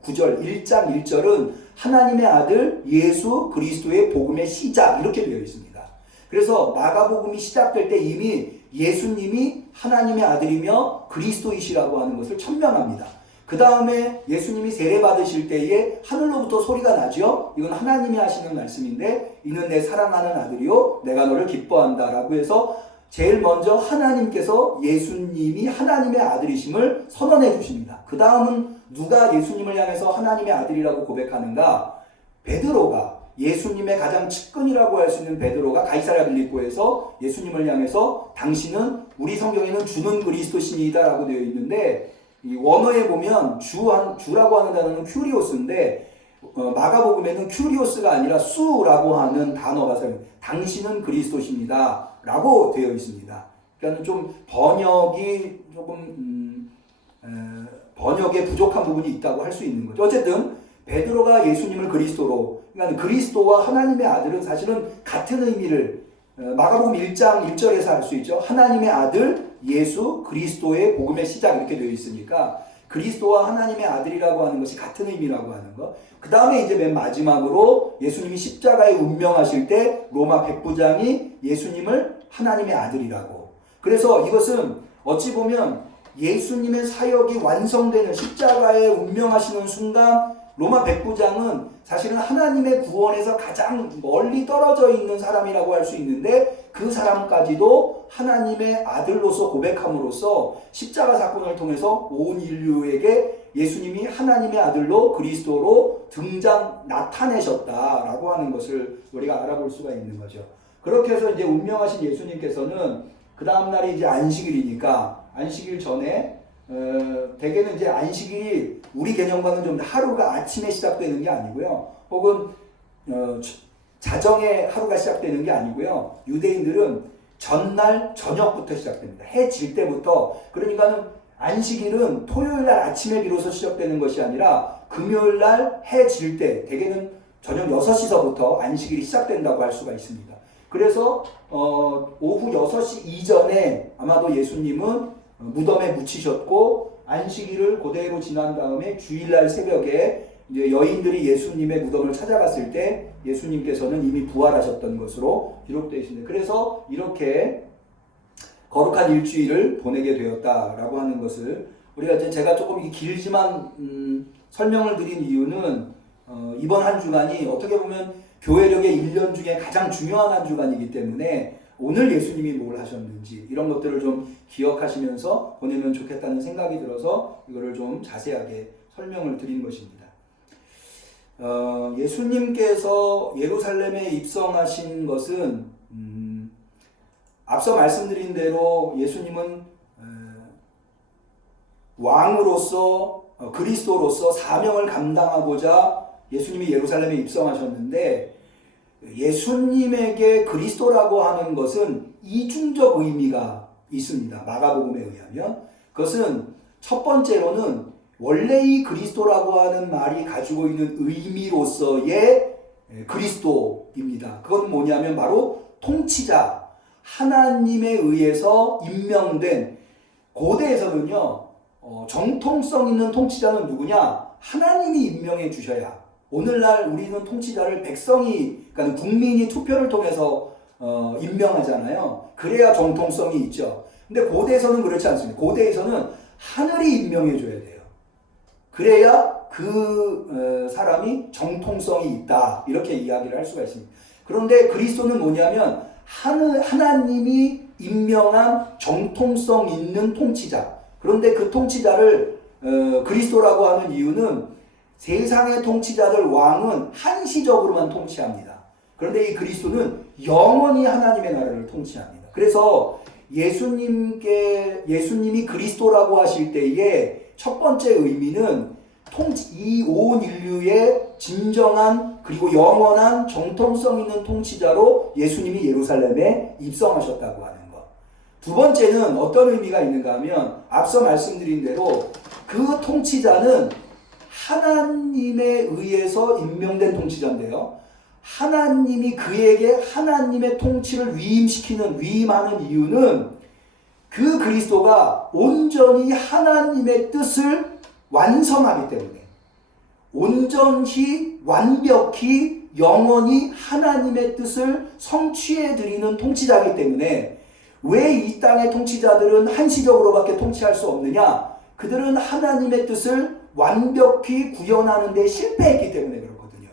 구절 1장 1절은 하나님의 아들 예수 그리스도의 복음의 시작 이렇게 되어 있습니다. 그래서 마가복음이 시작될 때 이미 예수님이 하나님의 아들이며 그리스도이시라고 하는 것을 천명합니다. 그 다음에 예수님이 세례 받으실 때에 하늘로부터 소리가 나죠. 이건 하나님이 하시는 말씀인데 이는 내 사랑하는 아들이요 내가 너를 기뻐한다 라고 해서 제일 먼저 하나님께서 예수님이 하나님의 아들이심을 선언해 주십니다. 그 다음은 누가 예수님을 향해서 하나님의 아들이라고 고백하는가? 베드로가, 예수님의 가장 측근이라고 할 수 있는 베드로가 가이사랴 빌립보에서 예수님을 향해서 당신은 우리 성경에는 주는 그리스도시니이다 라고 되어 있는데 이 원어에 보면 주라고 하는 단어는 큐리오스인데 마가복음에는 큐리오스가 아니라 수라고 하는 단어가 사용됩니다. 당신은 그리스도십니다 라고 되어 있습니다. 그러니까 좀 번역이 조금 번역에 부족한 부분이 있다고 할 수 있는 거죠. 어쨌든 베드로가 예수님을 그리스도로, 그러니까 그리스도와 하나님의 아들은 사실은 같은 의미를 마가복음 1장 1절에서 알 수 있죠. 하나님의 아들 예수 그리스도의 복음의 시작 이렇게 되어 있으니까 그리스도와 하나님의 아들이라고 하는 것이 같은 의미라고 하는 것. 그 다음에 이제 맨 마지막으로 예수님이 십자가에 운명하실 때 로마 백부장이 예수님을 하나님의 아들이라고. 그래서 이것은 어찌 보면 예수님의 사역이 완성되는 십자가에 운명하시는 순간 로마 백부장은 사실은 하나님의 구원에서 가장 멀리 떨어져 있는 사람이라고 할 수 있는데 그 사람까지도 하나님의 아들로서 고백함으로써 십자가 사건을 통해서 온 인류에게 예수님이 하나님의 아들로 그리스도로 나타내셨다라고 하는 것을 우리가 알아볼 수가 있는 거죠. 그렇게 해서 이제 운명하신 예수님께서는 그 다음날이 이제 안식일이니까 안식일 전에 대개는 이제 안식일이 우리 개념과는 좀 하루가 아침에 시작되는 게 아니고요. 혹은 자정에 하루가 시작되는 게 아니고요. 유대인들은 전날 저녁부터 시작됩니다. 해 질 때부터. 그러니까는 안식일은 토요일 날 아침에 비로소 시작되는 것이 아니라 금요일 날 해 질 때, 대개는 저녁 6시서부터 안식일이 시작된다고 할 수가 있습니다. 그래서 오후 6시 이전에 아마도 예수님은 무덤에 묻히셨고 안식일을 그대로 지난 다음에 주일날 새벽에 이제 여인들이 예수님의 무덤을 찾아갔을 때 예수님께서는 이미 부활하셨던 것으로 기록되어 있습니다. 그래서 이렇게 거룩한 일주일을 보내게 되었다라고 하는 것을 우리가 이제 제가 조금 길지만 설명을 드린 이유는 이번 한 주간이 어떻게 보면 교회력의 1년 중에 가장 중요한 한 주간이기 때문에 오늘 예수님이 뭘 하셨는지 이런 것들을 좀 기억하시면서 보내면 좋겠다는 생각이 들어서 이거를 좀 자세하게 설명을 드린 것입니다. 예수님께서 예루살렘에 입성하신 것은 앞서 말씀드린 대로 예수님은 왕으로서 그리스도로서 사명을 감당하고자 예수님이 예루살렘에 입성하셨는데 예수님에게 그리스도라고 하는 것은 이중적 의미가 있습니다. 마가복음에 의하면 그것은 첫 번째로는 원래 이 그리스도라고 하는 말이 가지고 있는 의미로서의 그리스도입니다. 그건 뭐냐면 바로 통치자, 하나님에 의해서 임명된. 고대에서는요 정통성 있는 통치자는 누구냐? 하나님이 임명해 주셔야. 오늘날 우리는 통치자를 백성이, 그러니까 국민이 투표를 통해서 임명하잖아요. 그래야 정통성이 있죠. 근데 고대에서는 그렇지 않습니다. 고대에서는 하늘이 임명해 줘야 돼요. 그래야 그 사람이 정통성이 있다, 이렇게 이야기를 할 수가 있습니다. 그런데 그리스도는 뭐냐면 하나님이 임명한 정통성 있는 통치자. 그런데 그 통치자를 그리스도라고 하는 이유는 세상의 통치자들 왕은 한시적으로만 통치합니다. 그런데 이 그리스도는 영원히 하나님의 나라를 통치합니다. 그래서 예수님이 그리스도라고 하실 때의 첫 번째 의미는 이 온 인류의 진정한 그리고 영원한 정통성 있는 통치자로 예수님이 예루살렘에 입성하셨다고 하는 것. 두 번째는 어떤 의미가 있는가 하면 앞서 말씀드린 대로 그 통치자는 하나님에 의해서 임명된 통치자인데요. 하나님이 그에게 하나님의 통치를 위임하는 이유는 그 그리스도가 온전히 하나님의 뜻을 완성하기 때문에, 온전히 완벽히 영원히 하나님의 뜻을 성취해 드리는 통치자이기 때문에 왜 이 땅의 통치자들은 한시적으로밖에 통치할 수 없느냐? 그들은 하나님의 뜻을 완벽히 구현하는 데 실패했기 때문에 그렇거든요.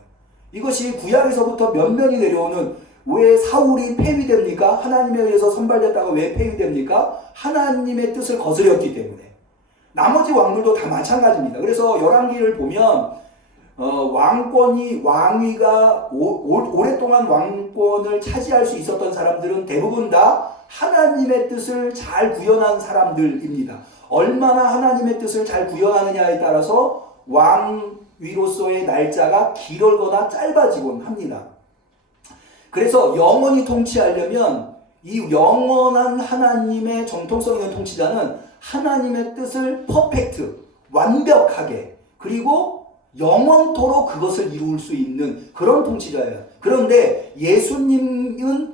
이것이 구약에서부터 면면이 내려오는, 왜 사울이 폐위됩니까? 하나님에 의해서 선발됐다가 왜 폐위됩니까? 하나님의 뜻을 거스렸기 때문에. 나머지 왕들도 다 마찬가지입니다. 그래서 열왕기를 보면 왕위가 오랫동안 왕권을 차지할 수 있었던 사람들은 대부분 다 하나님의 뜻을 잘 구현한 사람들입니다. 얼마나 하나님의 뜻을 잘 구현하느냐에 따라서 왕위로서의 날짜가 길거나 짧아지곤 합니다. 그래서 영원히 통치하려면 이 영원한 하나님의 정통성 있는 통치자는 하나님의 뜻을 퍼펙트, 완벽하게, 그리고 영원토록 그것을 이룰 수 있는 그런 통치자예요. 그런데 예수님이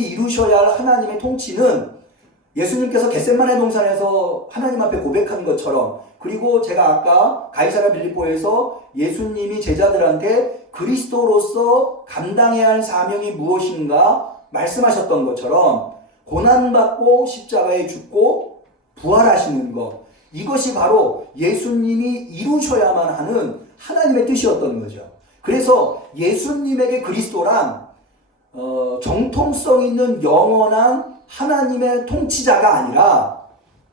이루셔야 할 하나님의 통치는, 예수님께서 겟세마네 동산에서 하나님 앞에 고백한 것처럼, 그리고 제가 아까 가이사랴 빌립보에서 예수님이 제자들한테 그리스도로서 감당해야 할 사명이 무엇인가 말씀하셨던 것처럼 고난받고 십자가에 죽고 부활하시는 것, 이것이 바로 예수님이 이루셔야만 하는 하나님의 뜻이었던 거죠. 그래서 예수님에게 그리스도란 정통성 있는 영원한 하나님의 통치자가 아니라,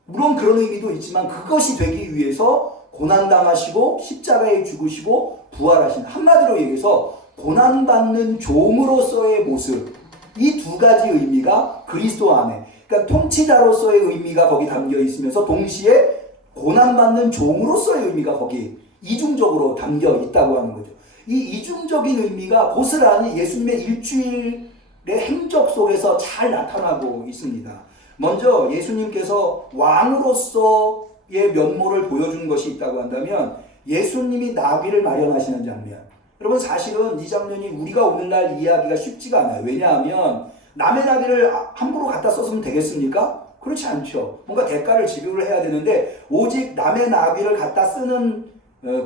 물론 그런 의미도 있지만 그것이 되기 위해서 고난당하시고 십자가에 죽으시고 부활하신, 한마디로 얘기해서 고난받는 종으로서의 모습, 이 두 가지 의미가 그리스도 안에, 그러니까 통치자로서의 의미가 거기 담겨 있으면서 동시에 고난받는 종으로서의 의미가 거기 이중적으로 담겨 있다고 하는 거죠. 이 이중적인 의미가 고스란히 예수님의 일주일의 행적 속에서 잘 나타나고 있습니다. 먼저 예수님께서 왕으로서의 면모를 보여준 것이 있다고 한다면 예수님이 나귀를 마련하시는 장면. 여러분, 사실은 이 장면이 우리가 오늘날 이해하기가 쉽지가 않아요. 왜냐하면 남의 나귀를 함부로 갖다 썼으면 되겠습니까? 그렇지 않죠. 뭔가 대가를 지불을 해야 되는데, 오직 남의 나귀를 갖다 쓰는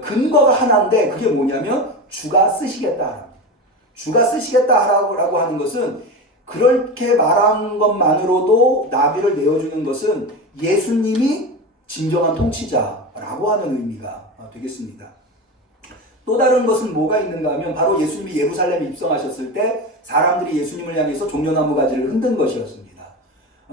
근거가 하나인데, 그게 뭐냐면 주가 쓰시겠다. 주가 쓰시겠다라고 하는 것은, 그렇게 말한 것만으로도 나귀를 내어주는 것은 예수님이 진정한 통치자라고 하는 의미가 되겠습니다. 또 다른 것은 뭐가 있는가 하면 바로 예수님이 예루살렘에 입성하셨을 때 사람들이 예수님을 향해서 종려나무 가지를 흔든 것이었습니다.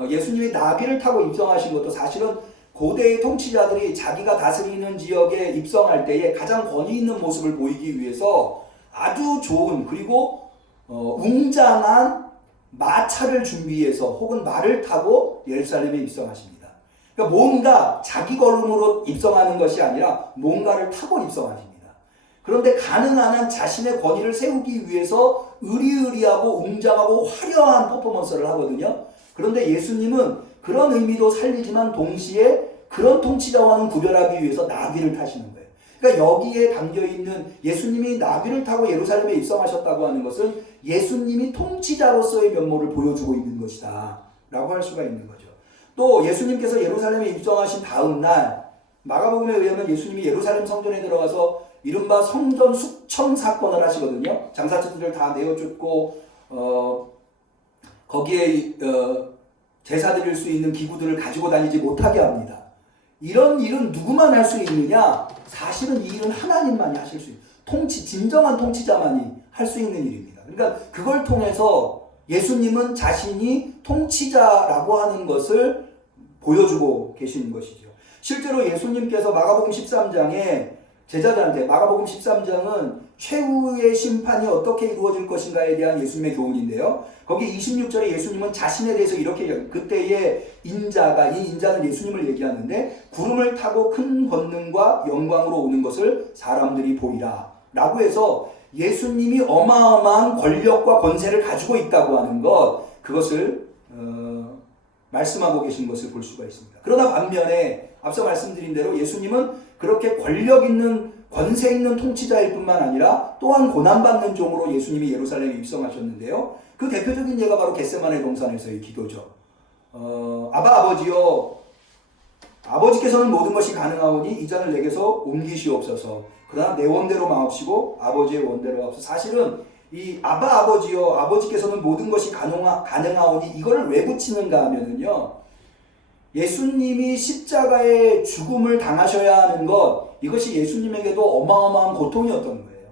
예수님이 나귀를 타고 입성하신 것도 사실은 고대의 통치자들이 자기가 다스리는 지역에 입성할 때에 가장 권위 있는 모습을 보이기 위해서 아주 좋은, 그리고 웅장한 마차를 준비해서 혹은 말을 타고 예루살렘에 입성하십니다. 그러니까 뭔가 자기 걸음으로 입성하는 것이 아니라 뭔가를 타고 입성하십니다. 그런데 가능한 한 자신의 권위를 세우기 위해서 의리의리하고 웅장하고 화려한 퍼포먼스를 하거든요. 그런데 예수님은 그런 의미도 살리지만 동시에 그런 통치자와는 구별하기 위해서 나귀를 타시는 거예요. 그러니까 여기에 담겨있는 예수님이 나귀를 타고 예루살렘에 입성하셨다고 하는 것은 예수님이 통치자로서의 면모를 보여주고 있는 것이다 라고 할 수가 있는 거죠. 또 예수님께서 예루살렘에 입성하신 다음 날, 마가복음에 의하면 예수님이 예루살렘 성전에 들어가서 이른바 성전 숙청 사건을 하시거든요. 장사처들을 다 내어쫓고 거기에 제사 드릴 수 있는 기구들을 가지고 다니지 못하게 합니다. 이런 일은 누구만 할 수 있느냐? 사실은 이 일은 하나님만이 하실 수 있는, 진정한 통치자만이 할 수 있는 일입니다. 그러니까 그걸 통해서 예수님은 자신이 통치자라고 하는 것을 보여주고 계시는 것이죠. 실제로 예수님께서 마가복음 13장에 제자들한테, 마가복음 13장은 최후의 심판이 어떻게 이루어질 것인가에 대한 예수님의 교훈인데요. 거기 26절에 예수님은 자신에 대해서 이렇게 얘기해요. 그때의 인자가, 이 인자는 예수님을 얘기하는데, 구름을 타고 큰 권능과 영광으로 오는 것을 사람들이 보리라 라고 해서 예수님이 어마어마한 권력과 권세를 가지고 있다고 하는 것, 그것을 말씀하고 계신 것을 볼 수가 있습니다. 그러나 반면에 앞서 말씀드린 대로 예수님은 그렇게 권력 있는, 권세 있는 통치자일 뿐만 아니라 또한 고난받는 종으로 예수님이 예루살렘에 입성하셨는데요. 그 대표적인 예가 바로 겟세마네 동산에서의 기도죠. 아버지여, 아버지께서는 모든 것이 가능하오니 이 잔을 내게서 옮기시옵소서. 그러나 내 원대로 마옵시고 아버지의 원대로 하옵소서. 사실은 이 아바 아버지여, 아버지께서는 모든 것이 가능하오니 이거를 왜 붙이는가 하면은요, 예수님이 십자가의 죽음을 당하셔야 하는 것, 이것이 예수님에게도 어마어마한 고통이었던 거예요.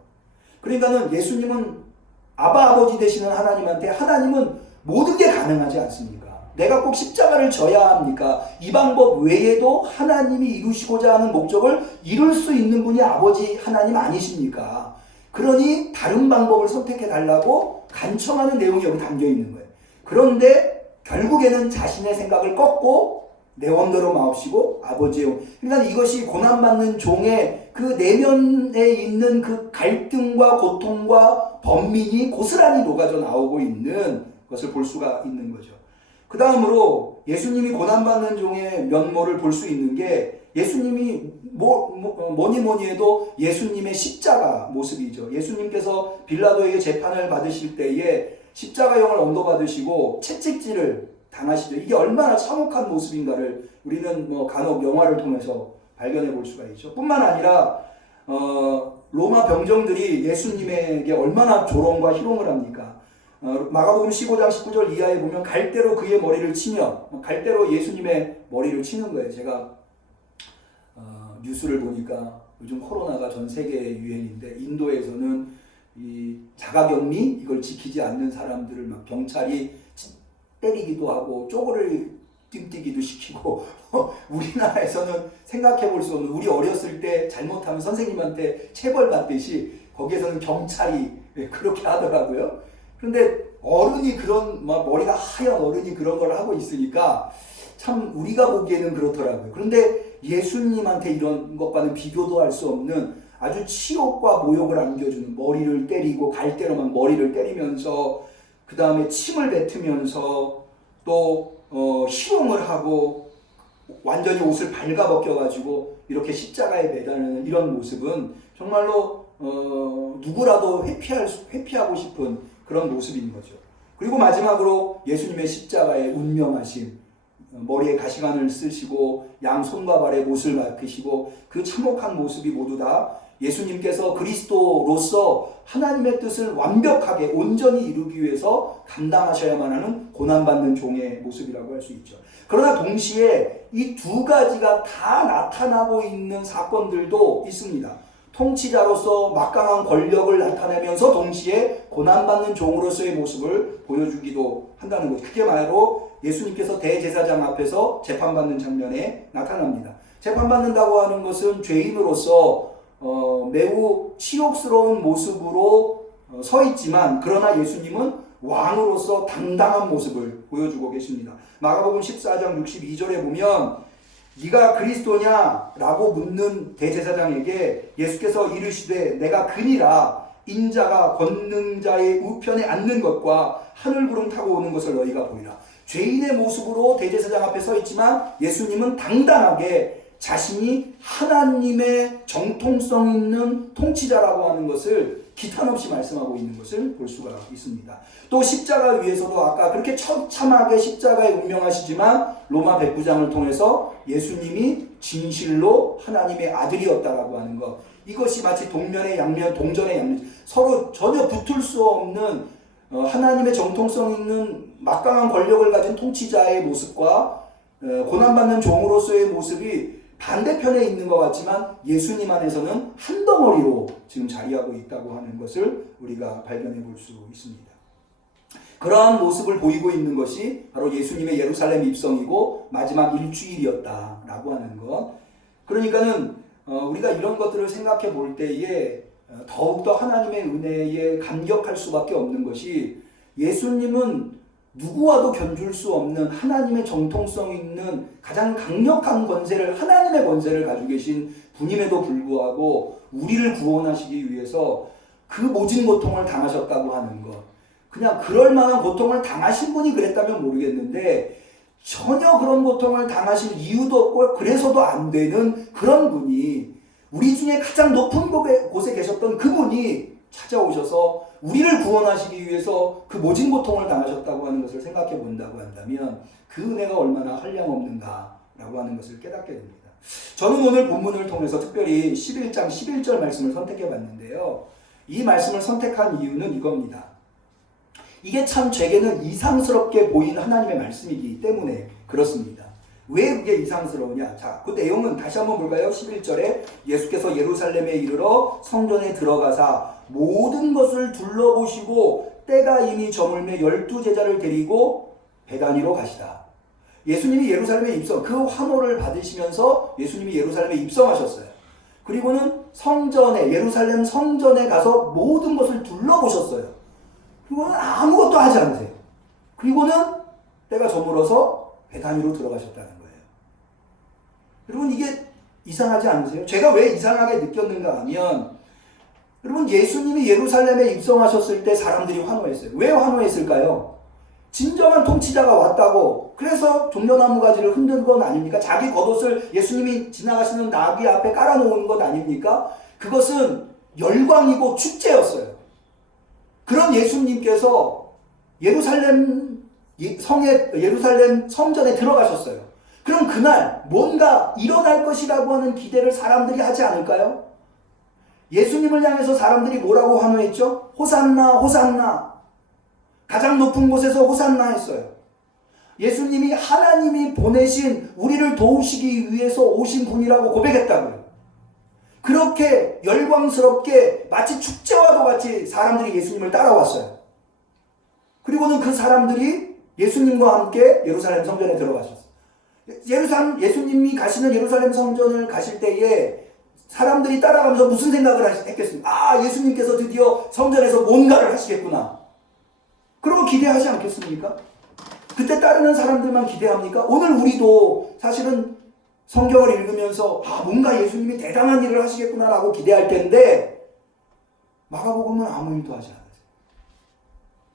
그러니까는 예수님은 아바 아버지 되시는 하나님한테, 하나님은 모든 게 가능하지 않습니까? 내가 꼭 십자가를 져야 합니까? 이 방법 외에도 하나님이 이루시고자 하는 목적을 이룰 수 있는 분이 아버지 하나님 아니십니까? 그러니 다른 방법을 선택해 달라고 간청하는 내용이 여기 담겨 있는 거예요. 그런데 결국에는 자신의 생각을 꺾고 내 원대로 마옵시고 아버지의 원. 그러니까 이것이 고난받는 종의 그 내면에 있는 그 갈등과 고통과 번민이 고스란히 녹아져 나오고 있는 것을 볼 수가 있는 거죠. 그 다음으로 예수님이 고난받는 종의 면모를 볼 수 있는 게, 예수님이 뭐니 해도 예수님의 십자가 모습이죠. 예수님께서 빌라도에게 재판을 받으실 때에 십자가형을 언도받으시고 채찍질을 당하시죠. 이게 얼마나 참혹한 모습인가를 우리는 간혹 영화를 통해서 발견해 볼 수가 있죠. 뿐만 아니라 로마 병정들이 예수님에게 얼마나 조롱과 희롱을 합니까? 마가복음 15장 19절 이하에 보면 갈대로 그의 머리를 치며, 갈대로 예수님의 머리를 치는 거예요. 제가 뉴스를 보니까 요즘 코로나가 전 세계 유행인데, 인도에서는 이 자가격리 이걸 지키지 않는 사람들을 막 경찰이 때리기도 하고 쪼그를 띵뛰기도 시키고, 우리나라에서는 생각해 볼 수 없는, 우리 어렸을 때 잘못하면 선생님한테 체벌 받듯이 거기에서는 경찰이 그렇게 하더라고요. 그런데 어른이 그런, 머리가 하얀 어른이 그런 걸 하고 있으니까 참 우리가 보기에는 그렇더라고요. 그런데 예수님한테 이런 것과는 비교도 할 수 없는 아주 치욕과 모욕을 안겨주는, 머리를 때리고 갈대로 막 머리를 때리면서 그 다음에 침을 뱉으면서 또 희롱을 하고 완전히 옷을 발가벗겨가지고 이렇게 십자가에 매다는 이런 모습은 정말로 누구라도 회피하고 싶은 그런 모습인 거죠. 그리고 마지막으로 예수님의 십자가의 운명하심, 머리에 가시관을 쓰시고 양손과 발에 못을 박히시고 그 참혹한 모습이 모두 다 예수님께서 그리스도로서 하나님의 뜻을 완벽하게 온전히 이루기 위해서 감당하셔야만 하는 고난받는 종의 모습이라고 할 수 있죠. 그러나 동시에 이 두 가지가 다 나타나고 있는 사건들도 있습니다. 통치자로서 막강한 권력을 나타내면서 동시에 고난받는 종으로서의 모습을 보여주기도 한다는 거죠. 그게 바로 예수님께서 대제사장 앞에서 재판받는 장면에 나타납니다. 재판받는다고 하는 것은 죄인으로서 매우 치욕스러운 모습으로 서 있지만, 그러나 예수님은 왕으로서 당당한 모습을 보여주고 계십니다. 마가복음 14장 62절에 보면 네가 그리스도냐? 라고 묻는 대제사장에게 예수께서 이르시되 내가 그니라. 인자가 권능자의 우편에 앉는 것과 하늘구름 타고 오는 것을 너희가 보리라. 죄인의 모습으로 대제사장 앞에 서 있지만 예수님은 당당하게 자신이 하나님의 정통성 있는 통치자라고 하는 것을 기탄 없이 말씀하고 있는 것을 볼 수가 있습니다. 또 십자가 위에서도 아까 그렇게 처참하게 십자가에 운명하시지만 로마 백부장을 통해서 예수님이 진실로 하나님의 아들이었다라고 하는 것, 이것이 마치 동면의 양면, 동전의 양면, 서로 전혀 붙을 수 없는 하나님의 정통성 있는 막강한 권력을 가진 통치자의 모습과 고난받는 종으로서의 모습이 반대편에 있는 것 같지만 예수님 안에서는 한 덩어리로 지금 자리하고 있다고 하는 것을 우리가 발견해 볼 수 있습니다. 그러한 모습을 보이고 있는 것이 바로 예수님의 예루살렘 입성이고 마지막 일주일이었다라고 하는 것. 그러니까는 우리가 이런 것들을 생각해 볼 때에 더욱더 하나님의 은혜에 감격할 수밖에 없는 것이, 예수님은 누구와도 견줄 수 없는 하나님의 정통성 있는 가장 강력한 권세를, 하나님의 권세를 가지고 계신 분임에도 불구하고 우리를 구원하시기 위해서 그 모진 고통을 당하셨다고 하는 것. 그냥 그럴 만한 고통을 당하신 분이 그랬다면 모르겠는데 전혀 그런 고통을 당하실 이유도 없고 그래서도 안 되는 그런 분이, 우리 중에 가장 높은 곳에 계셨던 그분이 찾아오셔서 우리를 구원하시기 위해서 그 모진 고통을 당하셨다고 하는 것을 생각해 본다고 한다면 그 은혜가 얼마나 한량없는가라고 라고 하는 것을 깨닫게 됩니다. 저는 오늘 본문을 통해서 특별히 11장 11절 말씀을 선택해 봤는데요. 이 말씀을 선택한 이유는 이겁니다. 이게 참 제게는 이상스럽게 보이는 하나님의 말씀이기 때문에 그렇습니다. 왜 그게 이상스러우냐? 자, 그 내용은 다시 한번 볼까요? 11절에 예수께서 예루살렘에 이르러 성전에 들어가사 모든 것을 둘러보시고 때가 이미 저물매 12제자를 데리고 베다니로 가시다. 예수님이 예루살렘에 입성, 그 환호를 받으시면서 예수님이 예루살렘에 입성하셨어요. 그리고는 성전에, 예루살렘 성전에 가서 모든 것을 둘러보셨어요. 그리고는 아무것도 하지 않으세요. 그리고는 때가 저물어서 베다니로 들어가셨다는 거예요. 여러분, 이게 이상하지 않으세요? 제가 왜 이상하게 느꼈는가 하면, 여러분, 예수님이 예루살렘에 입성하셨을 때 사람들이 환호했어요. 왜 환호했을까요? 진정한 통치자가 왔다고, 그래서 종려나무 가지를 흔든 건 아닙니까? 자기 겉옷을 예수님이 지나가시는 나귀 앞에 깔아놓은 건 아닙니까? 그것은 열광이고 축제였어요. 그런 예수님께서 예루살렘 성전에 들어가셨어요. 그럼 그날 뭔가 일어날 것이라고 하는 기대를 사람들이 하지 않을까요? 예수님을 향해서 사람들이 뭐라고 환호했죠? 호산나, 호산나. 가장 높은 곳에서 호산나 했어요. 예수님이 하나님이 보내신 우리를 도우시기 위해서 오신 분이라고 고백했다고요. 그렇게 열광스럽게 마치 축제와도 같이 사람들이 예수님을 따라왔어요. 그리고는 그 사람들이 예수님과 함께 예루살렘 성전에 들어가셨어요. 예수님이 가시는 예루살렘 성전을 가실 때에 사람들이 따라가면서 무슨 생각을 했겠습니까? 아, 예수님께서 드디어 성전에서 뭔가를 하시겠구나. 그러고 기대하지 않겠습니까? 그때 따르는 사람들만 기대합니까? 오늘 우리도 사실은 성경을 읽으면서 뭔가 예수님이 대단한 일을 하시겠구나라고 기대할 텐데 마가복음은 아무 일도 하지 않으세요.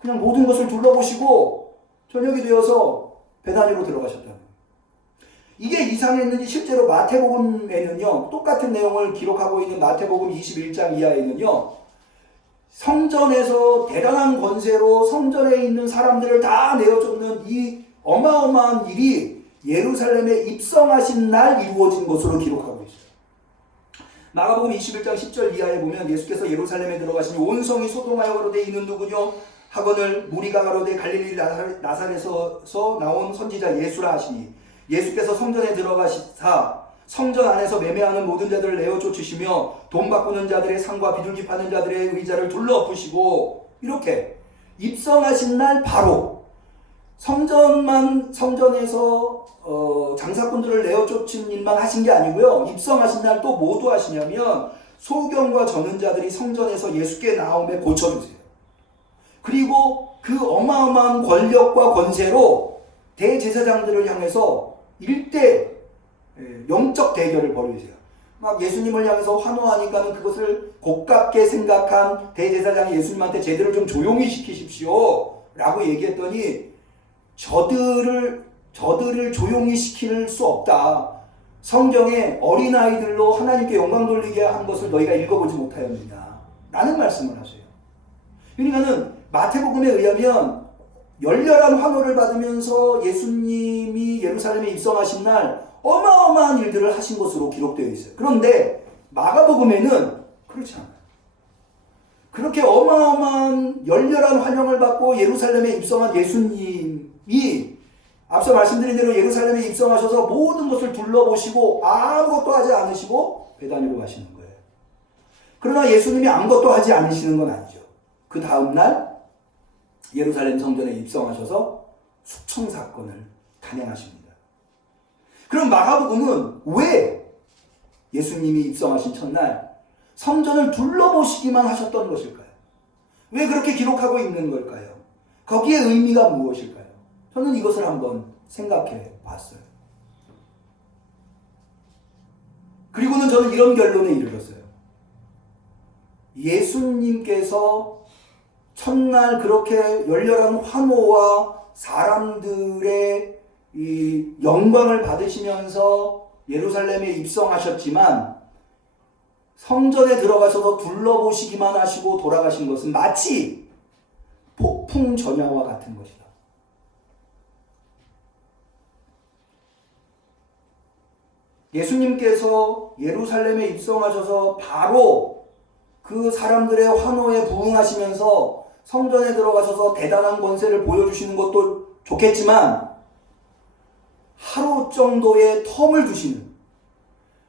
그냥 모든 것을 둘러보시고 저녁이 되어서 베다니로 들어가셨다는 거예요. 이게 이상했는지 실제로 마태복음에는요, 똑같은 내용을 기록하고 있는 마태복음 21장 이하에는요, 성전에서 대단한 권세로 성전에 있는 사람들을 다 내어쫓는 이 어마어마한 일이 예루살렘에 입성하신 날 이루어진 것으로 기록하고 있어요. 마가복음 21장 10절 이하에 보면 예수께서 예루살렘에 들어가시니 온 성이 소동하여 가로되 이는 누구뇨 하거늘 무리가 가로되 갈릴리 나사렛에서 나온 선지자 예수라 하시니 예수께서 성전에 들어가시사 성전 안에서 매매하는 모든 자들을 내어 쫓으시며 돈 바꾸는 자들의 상과 비둘기 파는 자들의 의자를 둘러엎으시고 이렇게 입성하신 날 바로 성전에서 장사꾼들을 내어 쫓은 일만 하신 게 아니고요. 입성하신 날 또 뭐 도하시냐면 소경과 저는 자들이 성전에서 예수께 나옴에 고쳐주세요. 그리고 그 어마어마한 권력과 권세로 대제사장들을 향해서 일대 영적 대결을 벌이세요. 막 예수님을 향해서 환호하니까는 그것을 고깝게 생각한 대제사장이 예수님한테 제대로 좀 조용히 시키십시오 라고 얘기했더니 저들을 조용히 시킬 수 없다. 성경에 어린아이들로 하나님께 영광 돌리게 한 것을 너희가 읽어보지 못하였느냐 라는 말씀을 하세요. 그러니까는 마태복음에 의하면 열렬한 환호를 받으면서 예수님이 예루살렘에 입성하신 날 어마어마한 일들을 하신 것으로 기록되어 있어요. 그런데 마가복음에는 그렇지 않아요. 그렇게 어마어마한 열렬한 환영을 받고 예루살렘에 입성한 예수님이 앞서 말씀드린 대로 예루살렘에 입성하셔서 모든 것을 둘러보시고 아무것도 하지 않으시고 베다니로 가시는 거예요. 그러나 예수님이 아무것도 하지 않으시는 건 아니죠. 그 다음날 예루살렘 성전에 입성하셔서 숙청 사건을 단행하십니다. 그럼 마가복음은 왜 예수님이 입성하신 첫날 성전을 둘러보시기만 하셨던 것일까요? 왜 그렇게 기록하고 있는 걸까요? 거기에 의미가 무엇일까요? 저는 이것을 한번 생각해 봤어요. 그리고는 저는 이런 결론에 이르렀어요. 예수님께서 첫날 그렇게 열렬한 환호와 사람들의 이 영광을 받으시면서 예루살렘에 입성하셨지만 성전에 들어가셔서 둘러보시기만 하시고 돌아가신 것은 마치 폭풍 전야와 같은 것이다. 예수님께서 예루살렘에 입성하셔서 바로 그 사람들의 환호에 부응하시면서 성전에 들어가셔서 대단한 권세를 보여주시는 것도 좋겠지만 하루 정도의 텀을 두시는,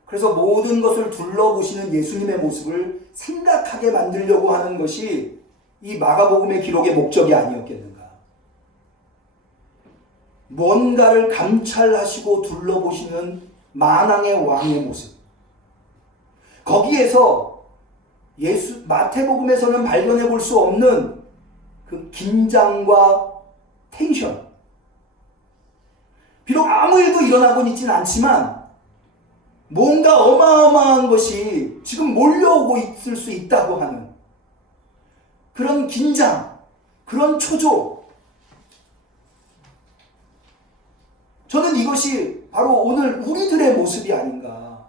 그래서 모든 것을 둘러보시는 예수님의 모습을 생각하게 만들려고 하는 것이 이 마가복음의 기록의 목적이 아니었겠는가. 뭔가를 감찰하시고 둘러보시는 만왕의 왕의 모습, 거기에서 마태복음에서는 발견해 볼 수 없는 그 긴장과 텐션, 비록 아무 일도 일어나고 있지는 않지만 뭔가 어마어마한 것이 지금 몰려오고 있을 수 있다고 하는 그런 긴장, 그런 초조, 저는 이것이 바로 오늘 우리들의 모습이 아닌가.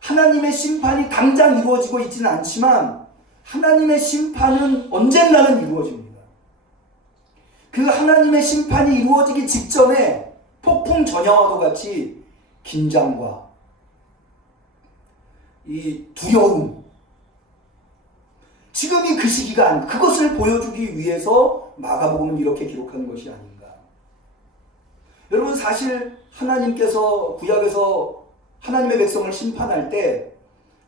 하나님의 심판이 당장 이루어지고 있지는 않지만 하나님의 심판은 언젠가는 이루어집니다. 그 하나님의 심판이 이루어지기 직전에 폭풍 전야와도 같이 긴장과 이 두려움, 지금이 그 시기가 아닌, 그것을 보여주기 위해서 마가복음은 이렇게 기록한 것이 아닌가. 여러분, 사실 하나님께서 구약에서 하나님의 백성을 심판할 때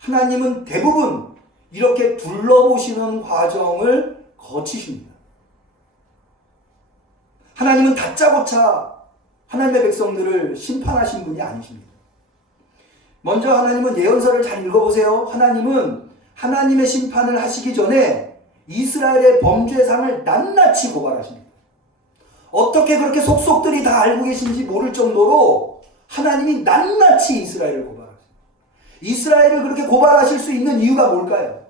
하나님은 대부분 이렇게 둘러보시는 과정을 거치십니다. 하나님은 다짜고짜 하나님의 백성들을 심판하신 분이 아니십니다. 먼저 하나님은 예언서를 잘 읽어보세요. 하나님은 하나님의 심판을 하시기 전에 이스라엘의 범죄상을 낱낱이 고발하십니다. 어떻게 그렇게 속속들이 다 알고 계신지 모를 정도로 하나님이 낱낱이 이스라엘을 고발하십니다. 이스라엘을 그렇게 고발하실 수 있는 이유가 뭘까요?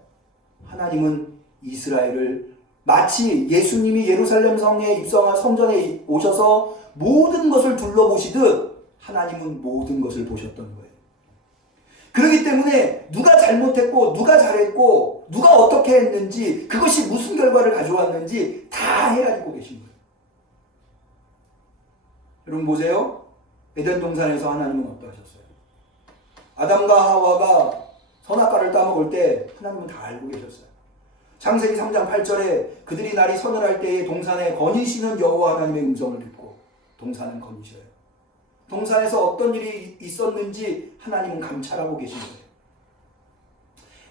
하나님은 이스라엘을 마치 예수님이 예루살렘 성에 입성한 성전에 오셔서 모든 것을 둘러보시듯 하나님은 모든 것을 보셨던 거예요. 그렇기 때문에 누가 잘못했고 누가 잘했고 누가 어떻게 했는지, 그것이 무슨 결과를 가져왔는지 다 헤아리고 계신 거예요. 여러분 보세요. 에덴 동산에서 하나님은 어떠하셨어요? 아담과 하와가 선악과를 따먹을 때 하나님은 다 알고 계셨어요. 창세기 3장 8절에 그들이 날이 서늘할 때에 동산에 거니시는 여호와 하나님의 음성을 듣고, 동산은 거니셔요. 동산에서 어떤 일이 있었는지 하나님은 감찰하고 계신 거예요.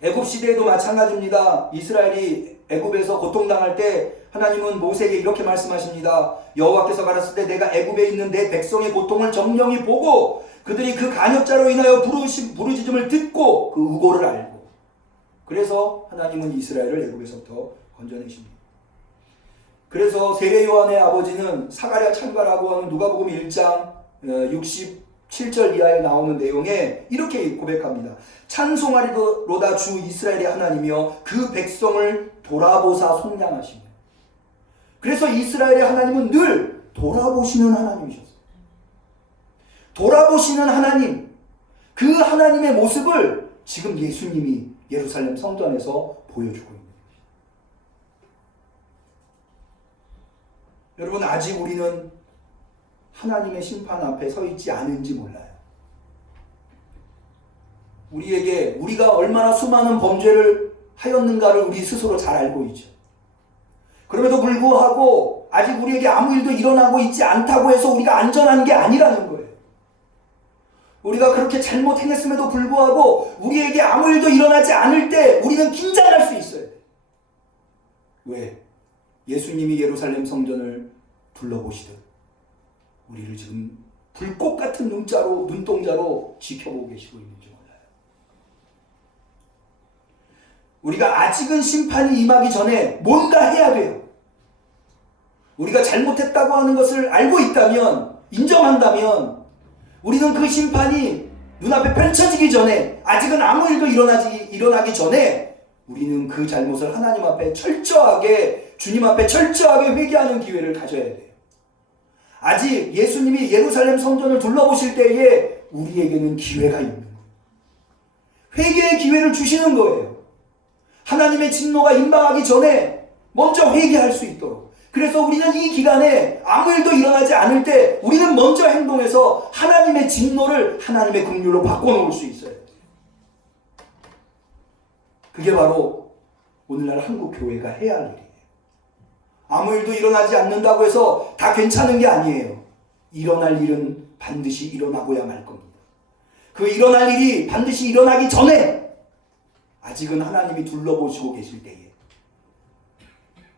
애굽 시대에도 마찬가지입니다. 이스라엘이 애굽에서 고통당할 때 하나님은 모세에게 이렇게 말씀하십니다. 여호와께서 가라사대 때 내가 애굽에 있는 내 백성의 고통을 정령히 보고 그들이 그 간역자로 인하여 부르짖음을 듣고 그 의고를 알고, 그래서 하나님은 이스라엘을 애굽에서부터 건져내십니다. 그래서 세례 요한의 아버지는 사가랴 찬가라고 하는 누가복음 1장 67절 이하에 나오는 내용에 이렇게 고백합니다. 찬송하리로다 주 이스라엘의 하나님이여 그 백성을 돌아보사 속량하시며. 그래서 이스라엘의 하나님은 늘 돌아보시는 하나님이셨어요. 돌아보시는 하나님, 그 하나님의 모습을 지금 예수님이 예루살렘 성전에서 보여주고 있는 것입니다. 여러분, 아직 우리는 하나님의 심판 앞에 서 있지 않은지 몰라요. 우리가 얼마나 수많은 범죄를 하였는가를 우리 스스로 잘 알고 있죠. 그럼에도 불구하고 아직 우리에게 아무 일도 일어나고 있지 않다고 해서 우리가 안전한 게 아니라는 거예요. 우리가 그렇게 잘못 행했음에도 불구하고 우리에게 아무 일도 일어나지 않을 때 우리는 긴장할 수 있어요. 왜? 예수님이 예루살렘 성전을 둘러보시듯 우리를 지금 불꽃 같은 눈동자로 지켜보고 계시고 있는지 몰라요. 우리가 아직은 심판이 임하기 전에 뭔가 해야 돼요. 우리가 잘못했다고 하는 것을 알고 있다면, 인정한다면, 우리는 그 심판이 눈앞에 펼쳐지기 전에, 아직은 아무 일도 일어나기 전에 우리는 그 잘못을 하나님 앞에 철저하게, 주님 앞에 철저하게 회개하는 기회를 가져야 돼요. 아직 예수님이 예루살렘 성전을 둘러보실 때에 우리에게는 기회가 있는 거예요. 회개의 기회를 주시는 거예요. 하나님의 진노가 임박하기 전에 먼저 회개할 수 있도록, 그래서 우리는 이 기간에 아무 일도 일어나지 않을 때 우리는 먼저 행동해서 하나님의 진노를 하나님의 긍휼로 바꿔놓을 수 있어요. 그게 바로 오늘날 한국 교회가 해야 할 일이에요. 아무 일도 일어나지 않는다고 해서 다 괜찮은 게 아니에요. 일어날 일은 반드시 일어나고야 말 겁니다. 그 일어날 일이 반드시 일어나기 전에 아직은 하나님이 둘러보시고 계실 때에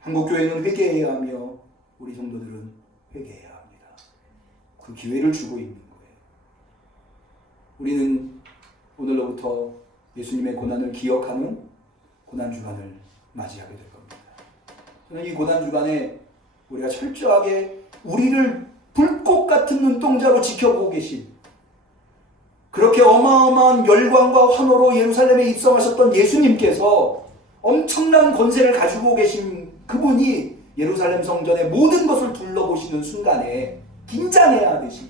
한국교회는 회개해야 하며 우리 성도들은 회개해야 합니다. 그 기회를 주고 있는 거예요. 우리는 오늘로부터 예수님의 고난을 기억하는 고난주간을 맞이하게 될 겁니다. 저는 이 고난주간에 우리가 철저하게 우리를 불꽃 같은 눈동자로 지켜보고 계신, 그렇게 어마어마한 열광과 환호로 예루살렘에 입성하셨던 예수님께서 엄청난 권세를 가지고 계신 그분이 예루살렘 성전의 모든 것을 둘러보시는 순간에 긴장해야 하듯이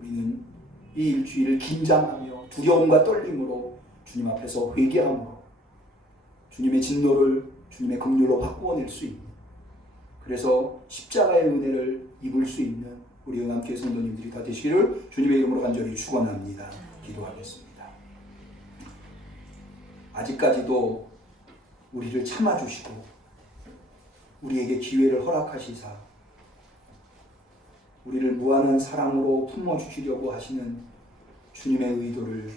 우리는 이 일주일을 긴장하며 두려움과 떨림으로 주님 앞에서 회개함으로 주님의 진노를 주님의 긍휼로 바꾸어낼 수 있는, 그래서 십자가의 은혜를 입을 수 있는 우리 응암교회 성도님들이 다 되시기를 주님의 이름으로 간절히 축원합니다. 기도하겠습니다. 아직까지도 우리를 참아주시고 우리에게 기회를 허락하시사 우리를 무한한 사랑으로 품어주시려고 하시는 주님의 의도를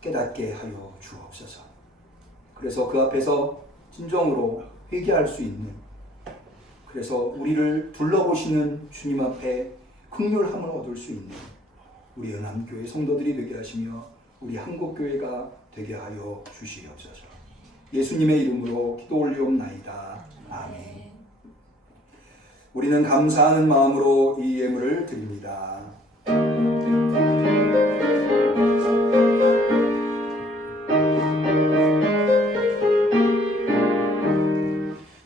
깨닫게 하여 주옵소서. 그래서 그 앞에서 진정으로 회개할 수 있는, 그래서 우리를 둘러보시는 주님 앞에 긍휼함을 얻을 수 있는 우리 은암교회 성도들이 되게 하시며 우리 한국교회가 되게 하여 주시옵소서. 예수님의 이름으로 기도 올리옵나이다. 아멘. 우리는 감사하는 마음으로 이 예물을 드립니다.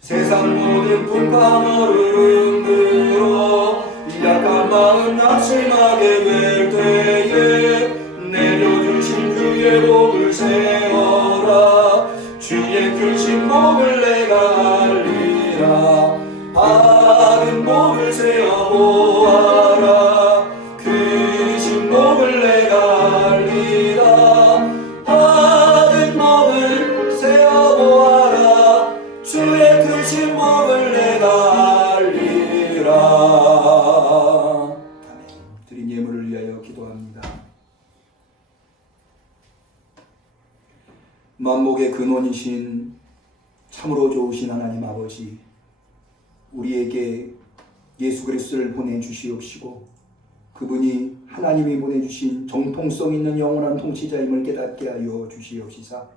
세상 모든 풍파 너를 흔들어 이 약한 마음 낙심하게 될 때에 내려주신 주의 복을 세워라. 주의 크신 복을 내가 알리라. 받은 복을 세어 보아라. 크신 복을 내가 알리라. 받은 복을 세어 보아라. 주의 크신 복을 내가 알리라. 아멘. 드린 예물을 위하여 기도합니다. 만복의 근원이신 참으로 좋으신 하나님 아버지, 우리에게 예수 그리스도를 보내주시옵시고 그분이 하나님이 보내주신 정통성 있는 영원한 통치자임을 깨닫게 하여 주시옵시사.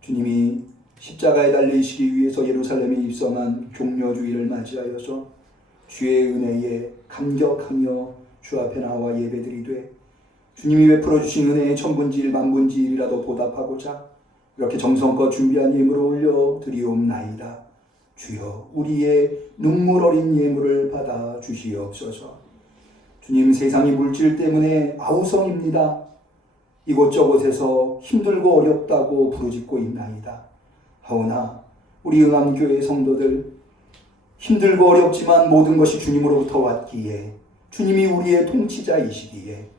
주님이 십자가에 달리시기 위해서 예루살렘에 입성한 종려주의를 맞이하여서 주의 은혜에 감격하며 주 앞에 나와 예배드리되 주님이 베풀어 주신 은혜의 천분지일 만분지일이라도 보답하고자 이렇게 정성껏 준비한 예물을 올려 드리옵나이다. 주여, 우리의 눈물 어린 예물을 받아 주시옵소서. 주님, 세상이 물질 때문에 아우성입니다. 이곳저곳에서 힘들고 어렵다고 부르짖고 있나이다. 하오나 우리 응암교회 성도들, 힘들고 어렵지만 모든 것이 주님으로부터 왔기에 주님이 우리의 통치자이시기에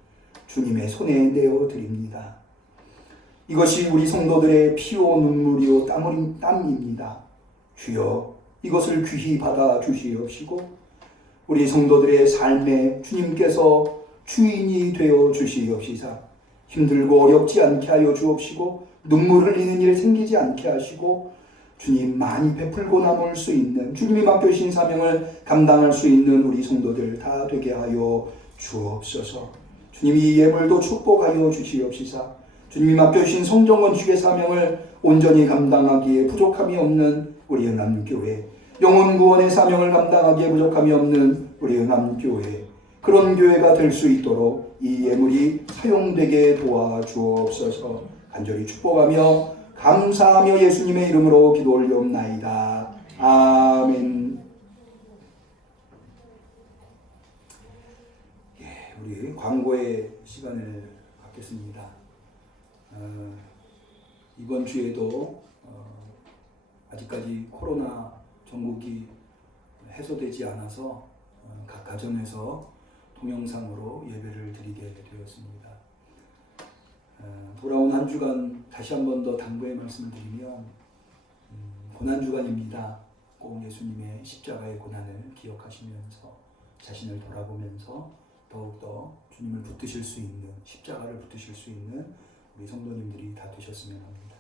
주님의 손에 내어 드립니다. 이것이 우리 성도들의 피요 눈물이요 땀입니다. 주여, 이것을 귀히 받아 주시옵시고 우리 성도들의 삶에 주님께서 주인이 되어 주시옵시사. 힘들고 어렵지 않게 하여 주옵시고 눈물 흘리는 일 생기지 않게 하시고 주님 많이 베풀고 남을 수 있는, 주님이 맡겨주신 사명을 감당할 수 있는 우리 성도들 다 되게 하여 주옵소서. 주님이 이 예물도 축복하여 주시옵시사. 주님이 맡겨주신 성전건축의 사명을 온전히 감당하기에 부족함이 없는 우리 응암교회, 영혼구원의 사명을 감당하기에 부족함이 없는 우리 응암교회, 그런 교회가 될 수 있도록 이 예물이 사용되게 도와주옵소서. 간절히 축복하며 감사하며 예수님의 이름으로 기도 올리옵나이다. 아멘. 우리 광고의 시간을 갖겠습니다. 이번 주에도 아직까지 코로나 전국이 해소되지 않아서 각 가정에서 동영상으로 예배를 드리게 되었습니다. 돌아온 한 주간 다시 한 번 더 당부의 말씀을 드리면 고난주간입니다. 꼭 예수님의 십자가의 고난을 기억하시면서 자신을 돌아보면서 더욱더 주님을 붙드실 수 있는, 십자가를 붙드실 수 있는 우리 성도님들이 다 되셨으면 합니다.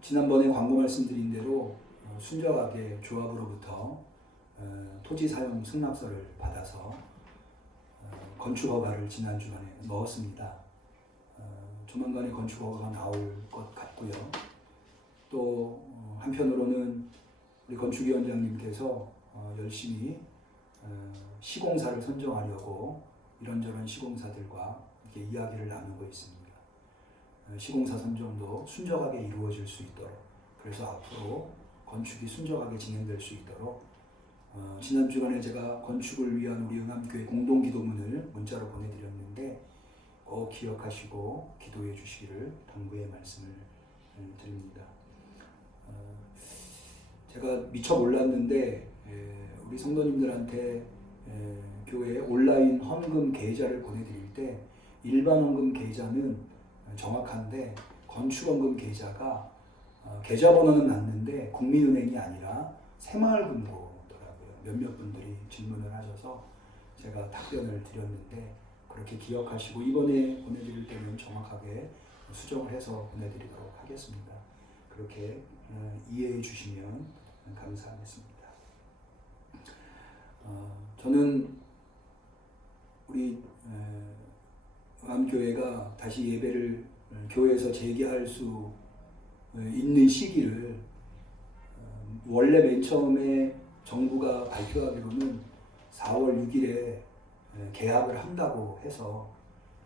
지난번에 광고 말씀드린 대로 순정하게 조합으로부터 토지 사용 승낙서를 받아서 건축 허가를 지난 주간에 넣었습니다. 조만간에 건축 허가가 나올 것 같고요. 또 한편으로는 우리 건축위원장님께서 열심히 시공사를 선정하려고 이런저런 시공사들과 이렇게 이야기를 나누고 있습니다. 시공사 선정도 순정하게 이루어질 수 있도록, 그래서 앞으로 건축이 순정하게 진행될 수 있도록 지난 주간에 제가 건축을 위한 우리 응암교회 공동기도문을 문자로 보내드렸는데 꼭 기억하시고 기도해 주시기를 당부의 말씀을 드립니다. 제가 미처 몰랐는데 우리 성도님들한테 교회 온라인 헌금 계좌를 보내드릴 때 일반 헌금 계좌는 정확한데 건축 헌금 계좌가 계좌번호는 맞는데 국민은행이 아니라 새마을금고더라고요. 몇몇 분들이 질문을 하셔서 제가 답변을 드렸는데 그렇게 기억하시고 이번에 보내드릴 때는 정확하게 수정을 해서 보내드리도록 하겠습니다. 그렇게 이해해 주시면 감사하겠습니다. 저는 우리 응암교회가 다시 예배를 교회에서 재개할 수 있는 시기를 원래 맨 처음에 정부가 발표하기로는 4월 6일에 계약을 한다고 해서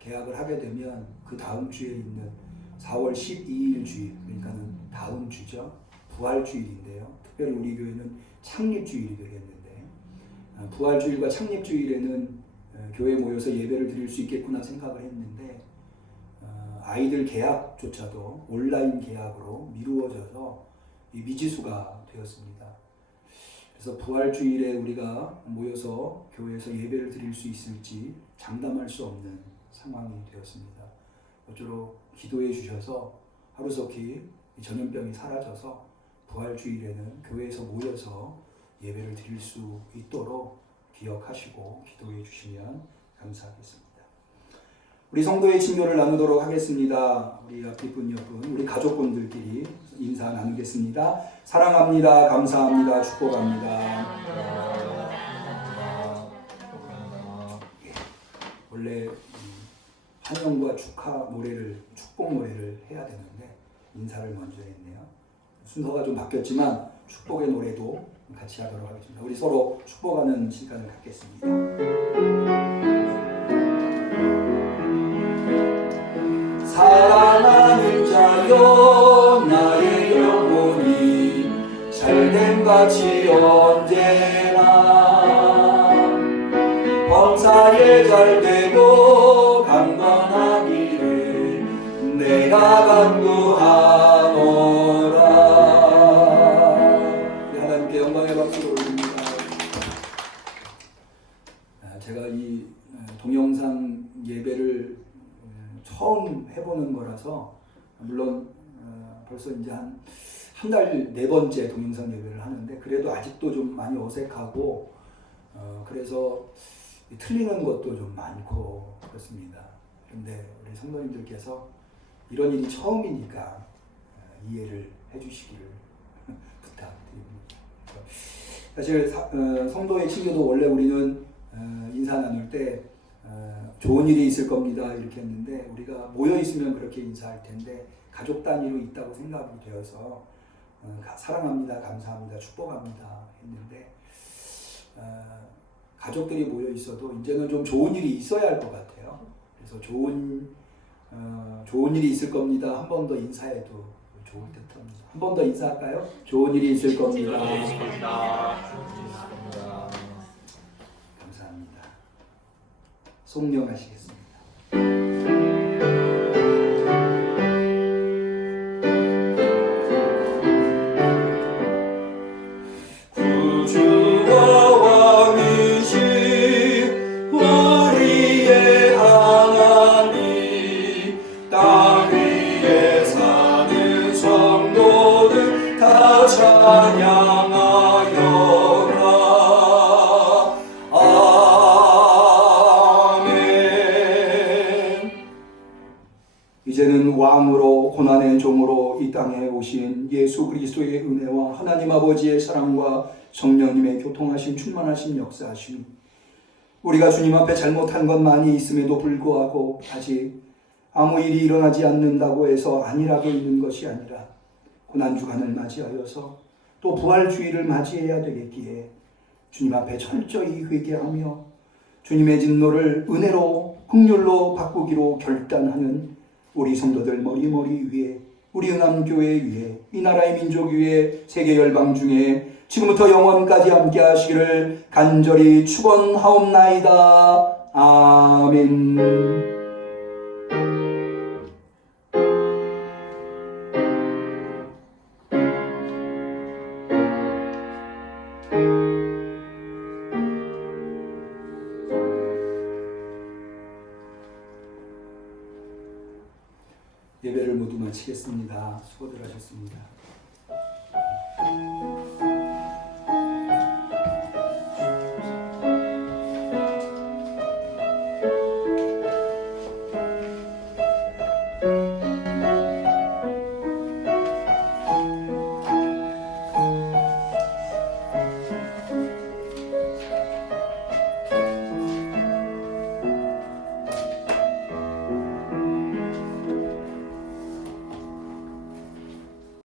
계약을 하게 되면 그 다음 주에 있는 4월 12일 주일, 그러니까는 다음 주죠. 부활주일인데요. 특별히 우리 교회는 창립주일이 되겠는데 부활주일과 창립주일에는 교회에 모여서 예배를 드릴 수 있겠구나 생각을 했는데 아이들 계약조차도 온라인 계약으로 미루어져서 미지수가 되었습니다. 그래서 부활주일에 우리가 모여서 교회에서 예배를 드릴 수 있을지 장담할 수 없는 상황이 되었습니다. 모쪼록 기도해 주셔서 하루속히 전염병이 사라져서 부활주일에는 교회에서 모여서 예배를 드릴 수 있도록 기억하시고 기도해 주시면 감사하겠습니다. 우리 성도의 친교를 나누도록 하겠습니다. 우리 앞뒤 분, 옆분, 우리 가족분들끼리 인사 나누겠습니다. 사랑합니다. 감사합니다. 축복합니다. 원래 환영과 축하 노래를, 축복 노래를 해야 되는데 인사를 먼저 했네요. 순서가 좀 바뀌었지만 축복의 노래도 같이 하도록 하겠습니다. 우리 서로 축복하는 시간을 갖겠습니다. 사랑하는 자여 나의 영혼이 잘됨같이 언제나 범사에 잘되고 강건하기를 내가 간구하노라. 우리 하나님께 영광의 박수를 올립니다. 제가 이 동영상 예배를 처음 해보는 거라서 물론 벌써 이제 한 달 네 번째 동영상 예배를 하는데 그래도 아직도 좀 많이 어색하고 그래서 틀리는 것도 좀 많고 그렇습니다. 그런데 우리 성도님들께서 이런 일이 처음이니까 이해를 해주시기를 부탁드립니다. 사실 성도의 친교도 원래 우리는 인사 나눌 때 좋은 일이 있을 겁니다 이렇게 했는데 우리가 모여 있으면 그렇게 인사할 텐데 가족 단위로 있다고 생각이 되어서 사랑합니다, 감사합니다, 축복합니다 했는데 가족들이 모여 있어도 이제는 좀 좋은 일이 있어야 할 것 같아요. 그래서 좋은 일이 있을 겁니다. 한 번 더 인사해도 좋을 듯합니다. 한 번 더 인사할까요? 좋은 일이 있을 겁니다. 감사합니다. 송령하시겠습니다. 또 고난의 종으로 이 땅에 오신 예수 그리스도의 은혜와 하나님 아버지의 사랑과 성령님의 교통하심 충만하심 역사하심, 우리가 주님 앞에 잘못한 것 많이 있음에도 불구하고 아직 아무 일이 일어나지 않는다고 해서 안일하게 있는 것이 아니라 고난주간을 맞이하여서 또 부활주의를 맞이해야 되겠기에 주님 앞에 철저히 회개하며 주님의 진노를 은혜로 긍휼로 바꾸기로 결단하는 우리 성도들 머리머리 위에, 우리 응암교회 위에, 이 나라의 민족 위에, 세계 열방 중에 지금부터 영원까지 함께 하시기를 간절히 축원하옵나이다. 아멘. 예배를 모두 마치겠습니다. 수고들 하셨습니다.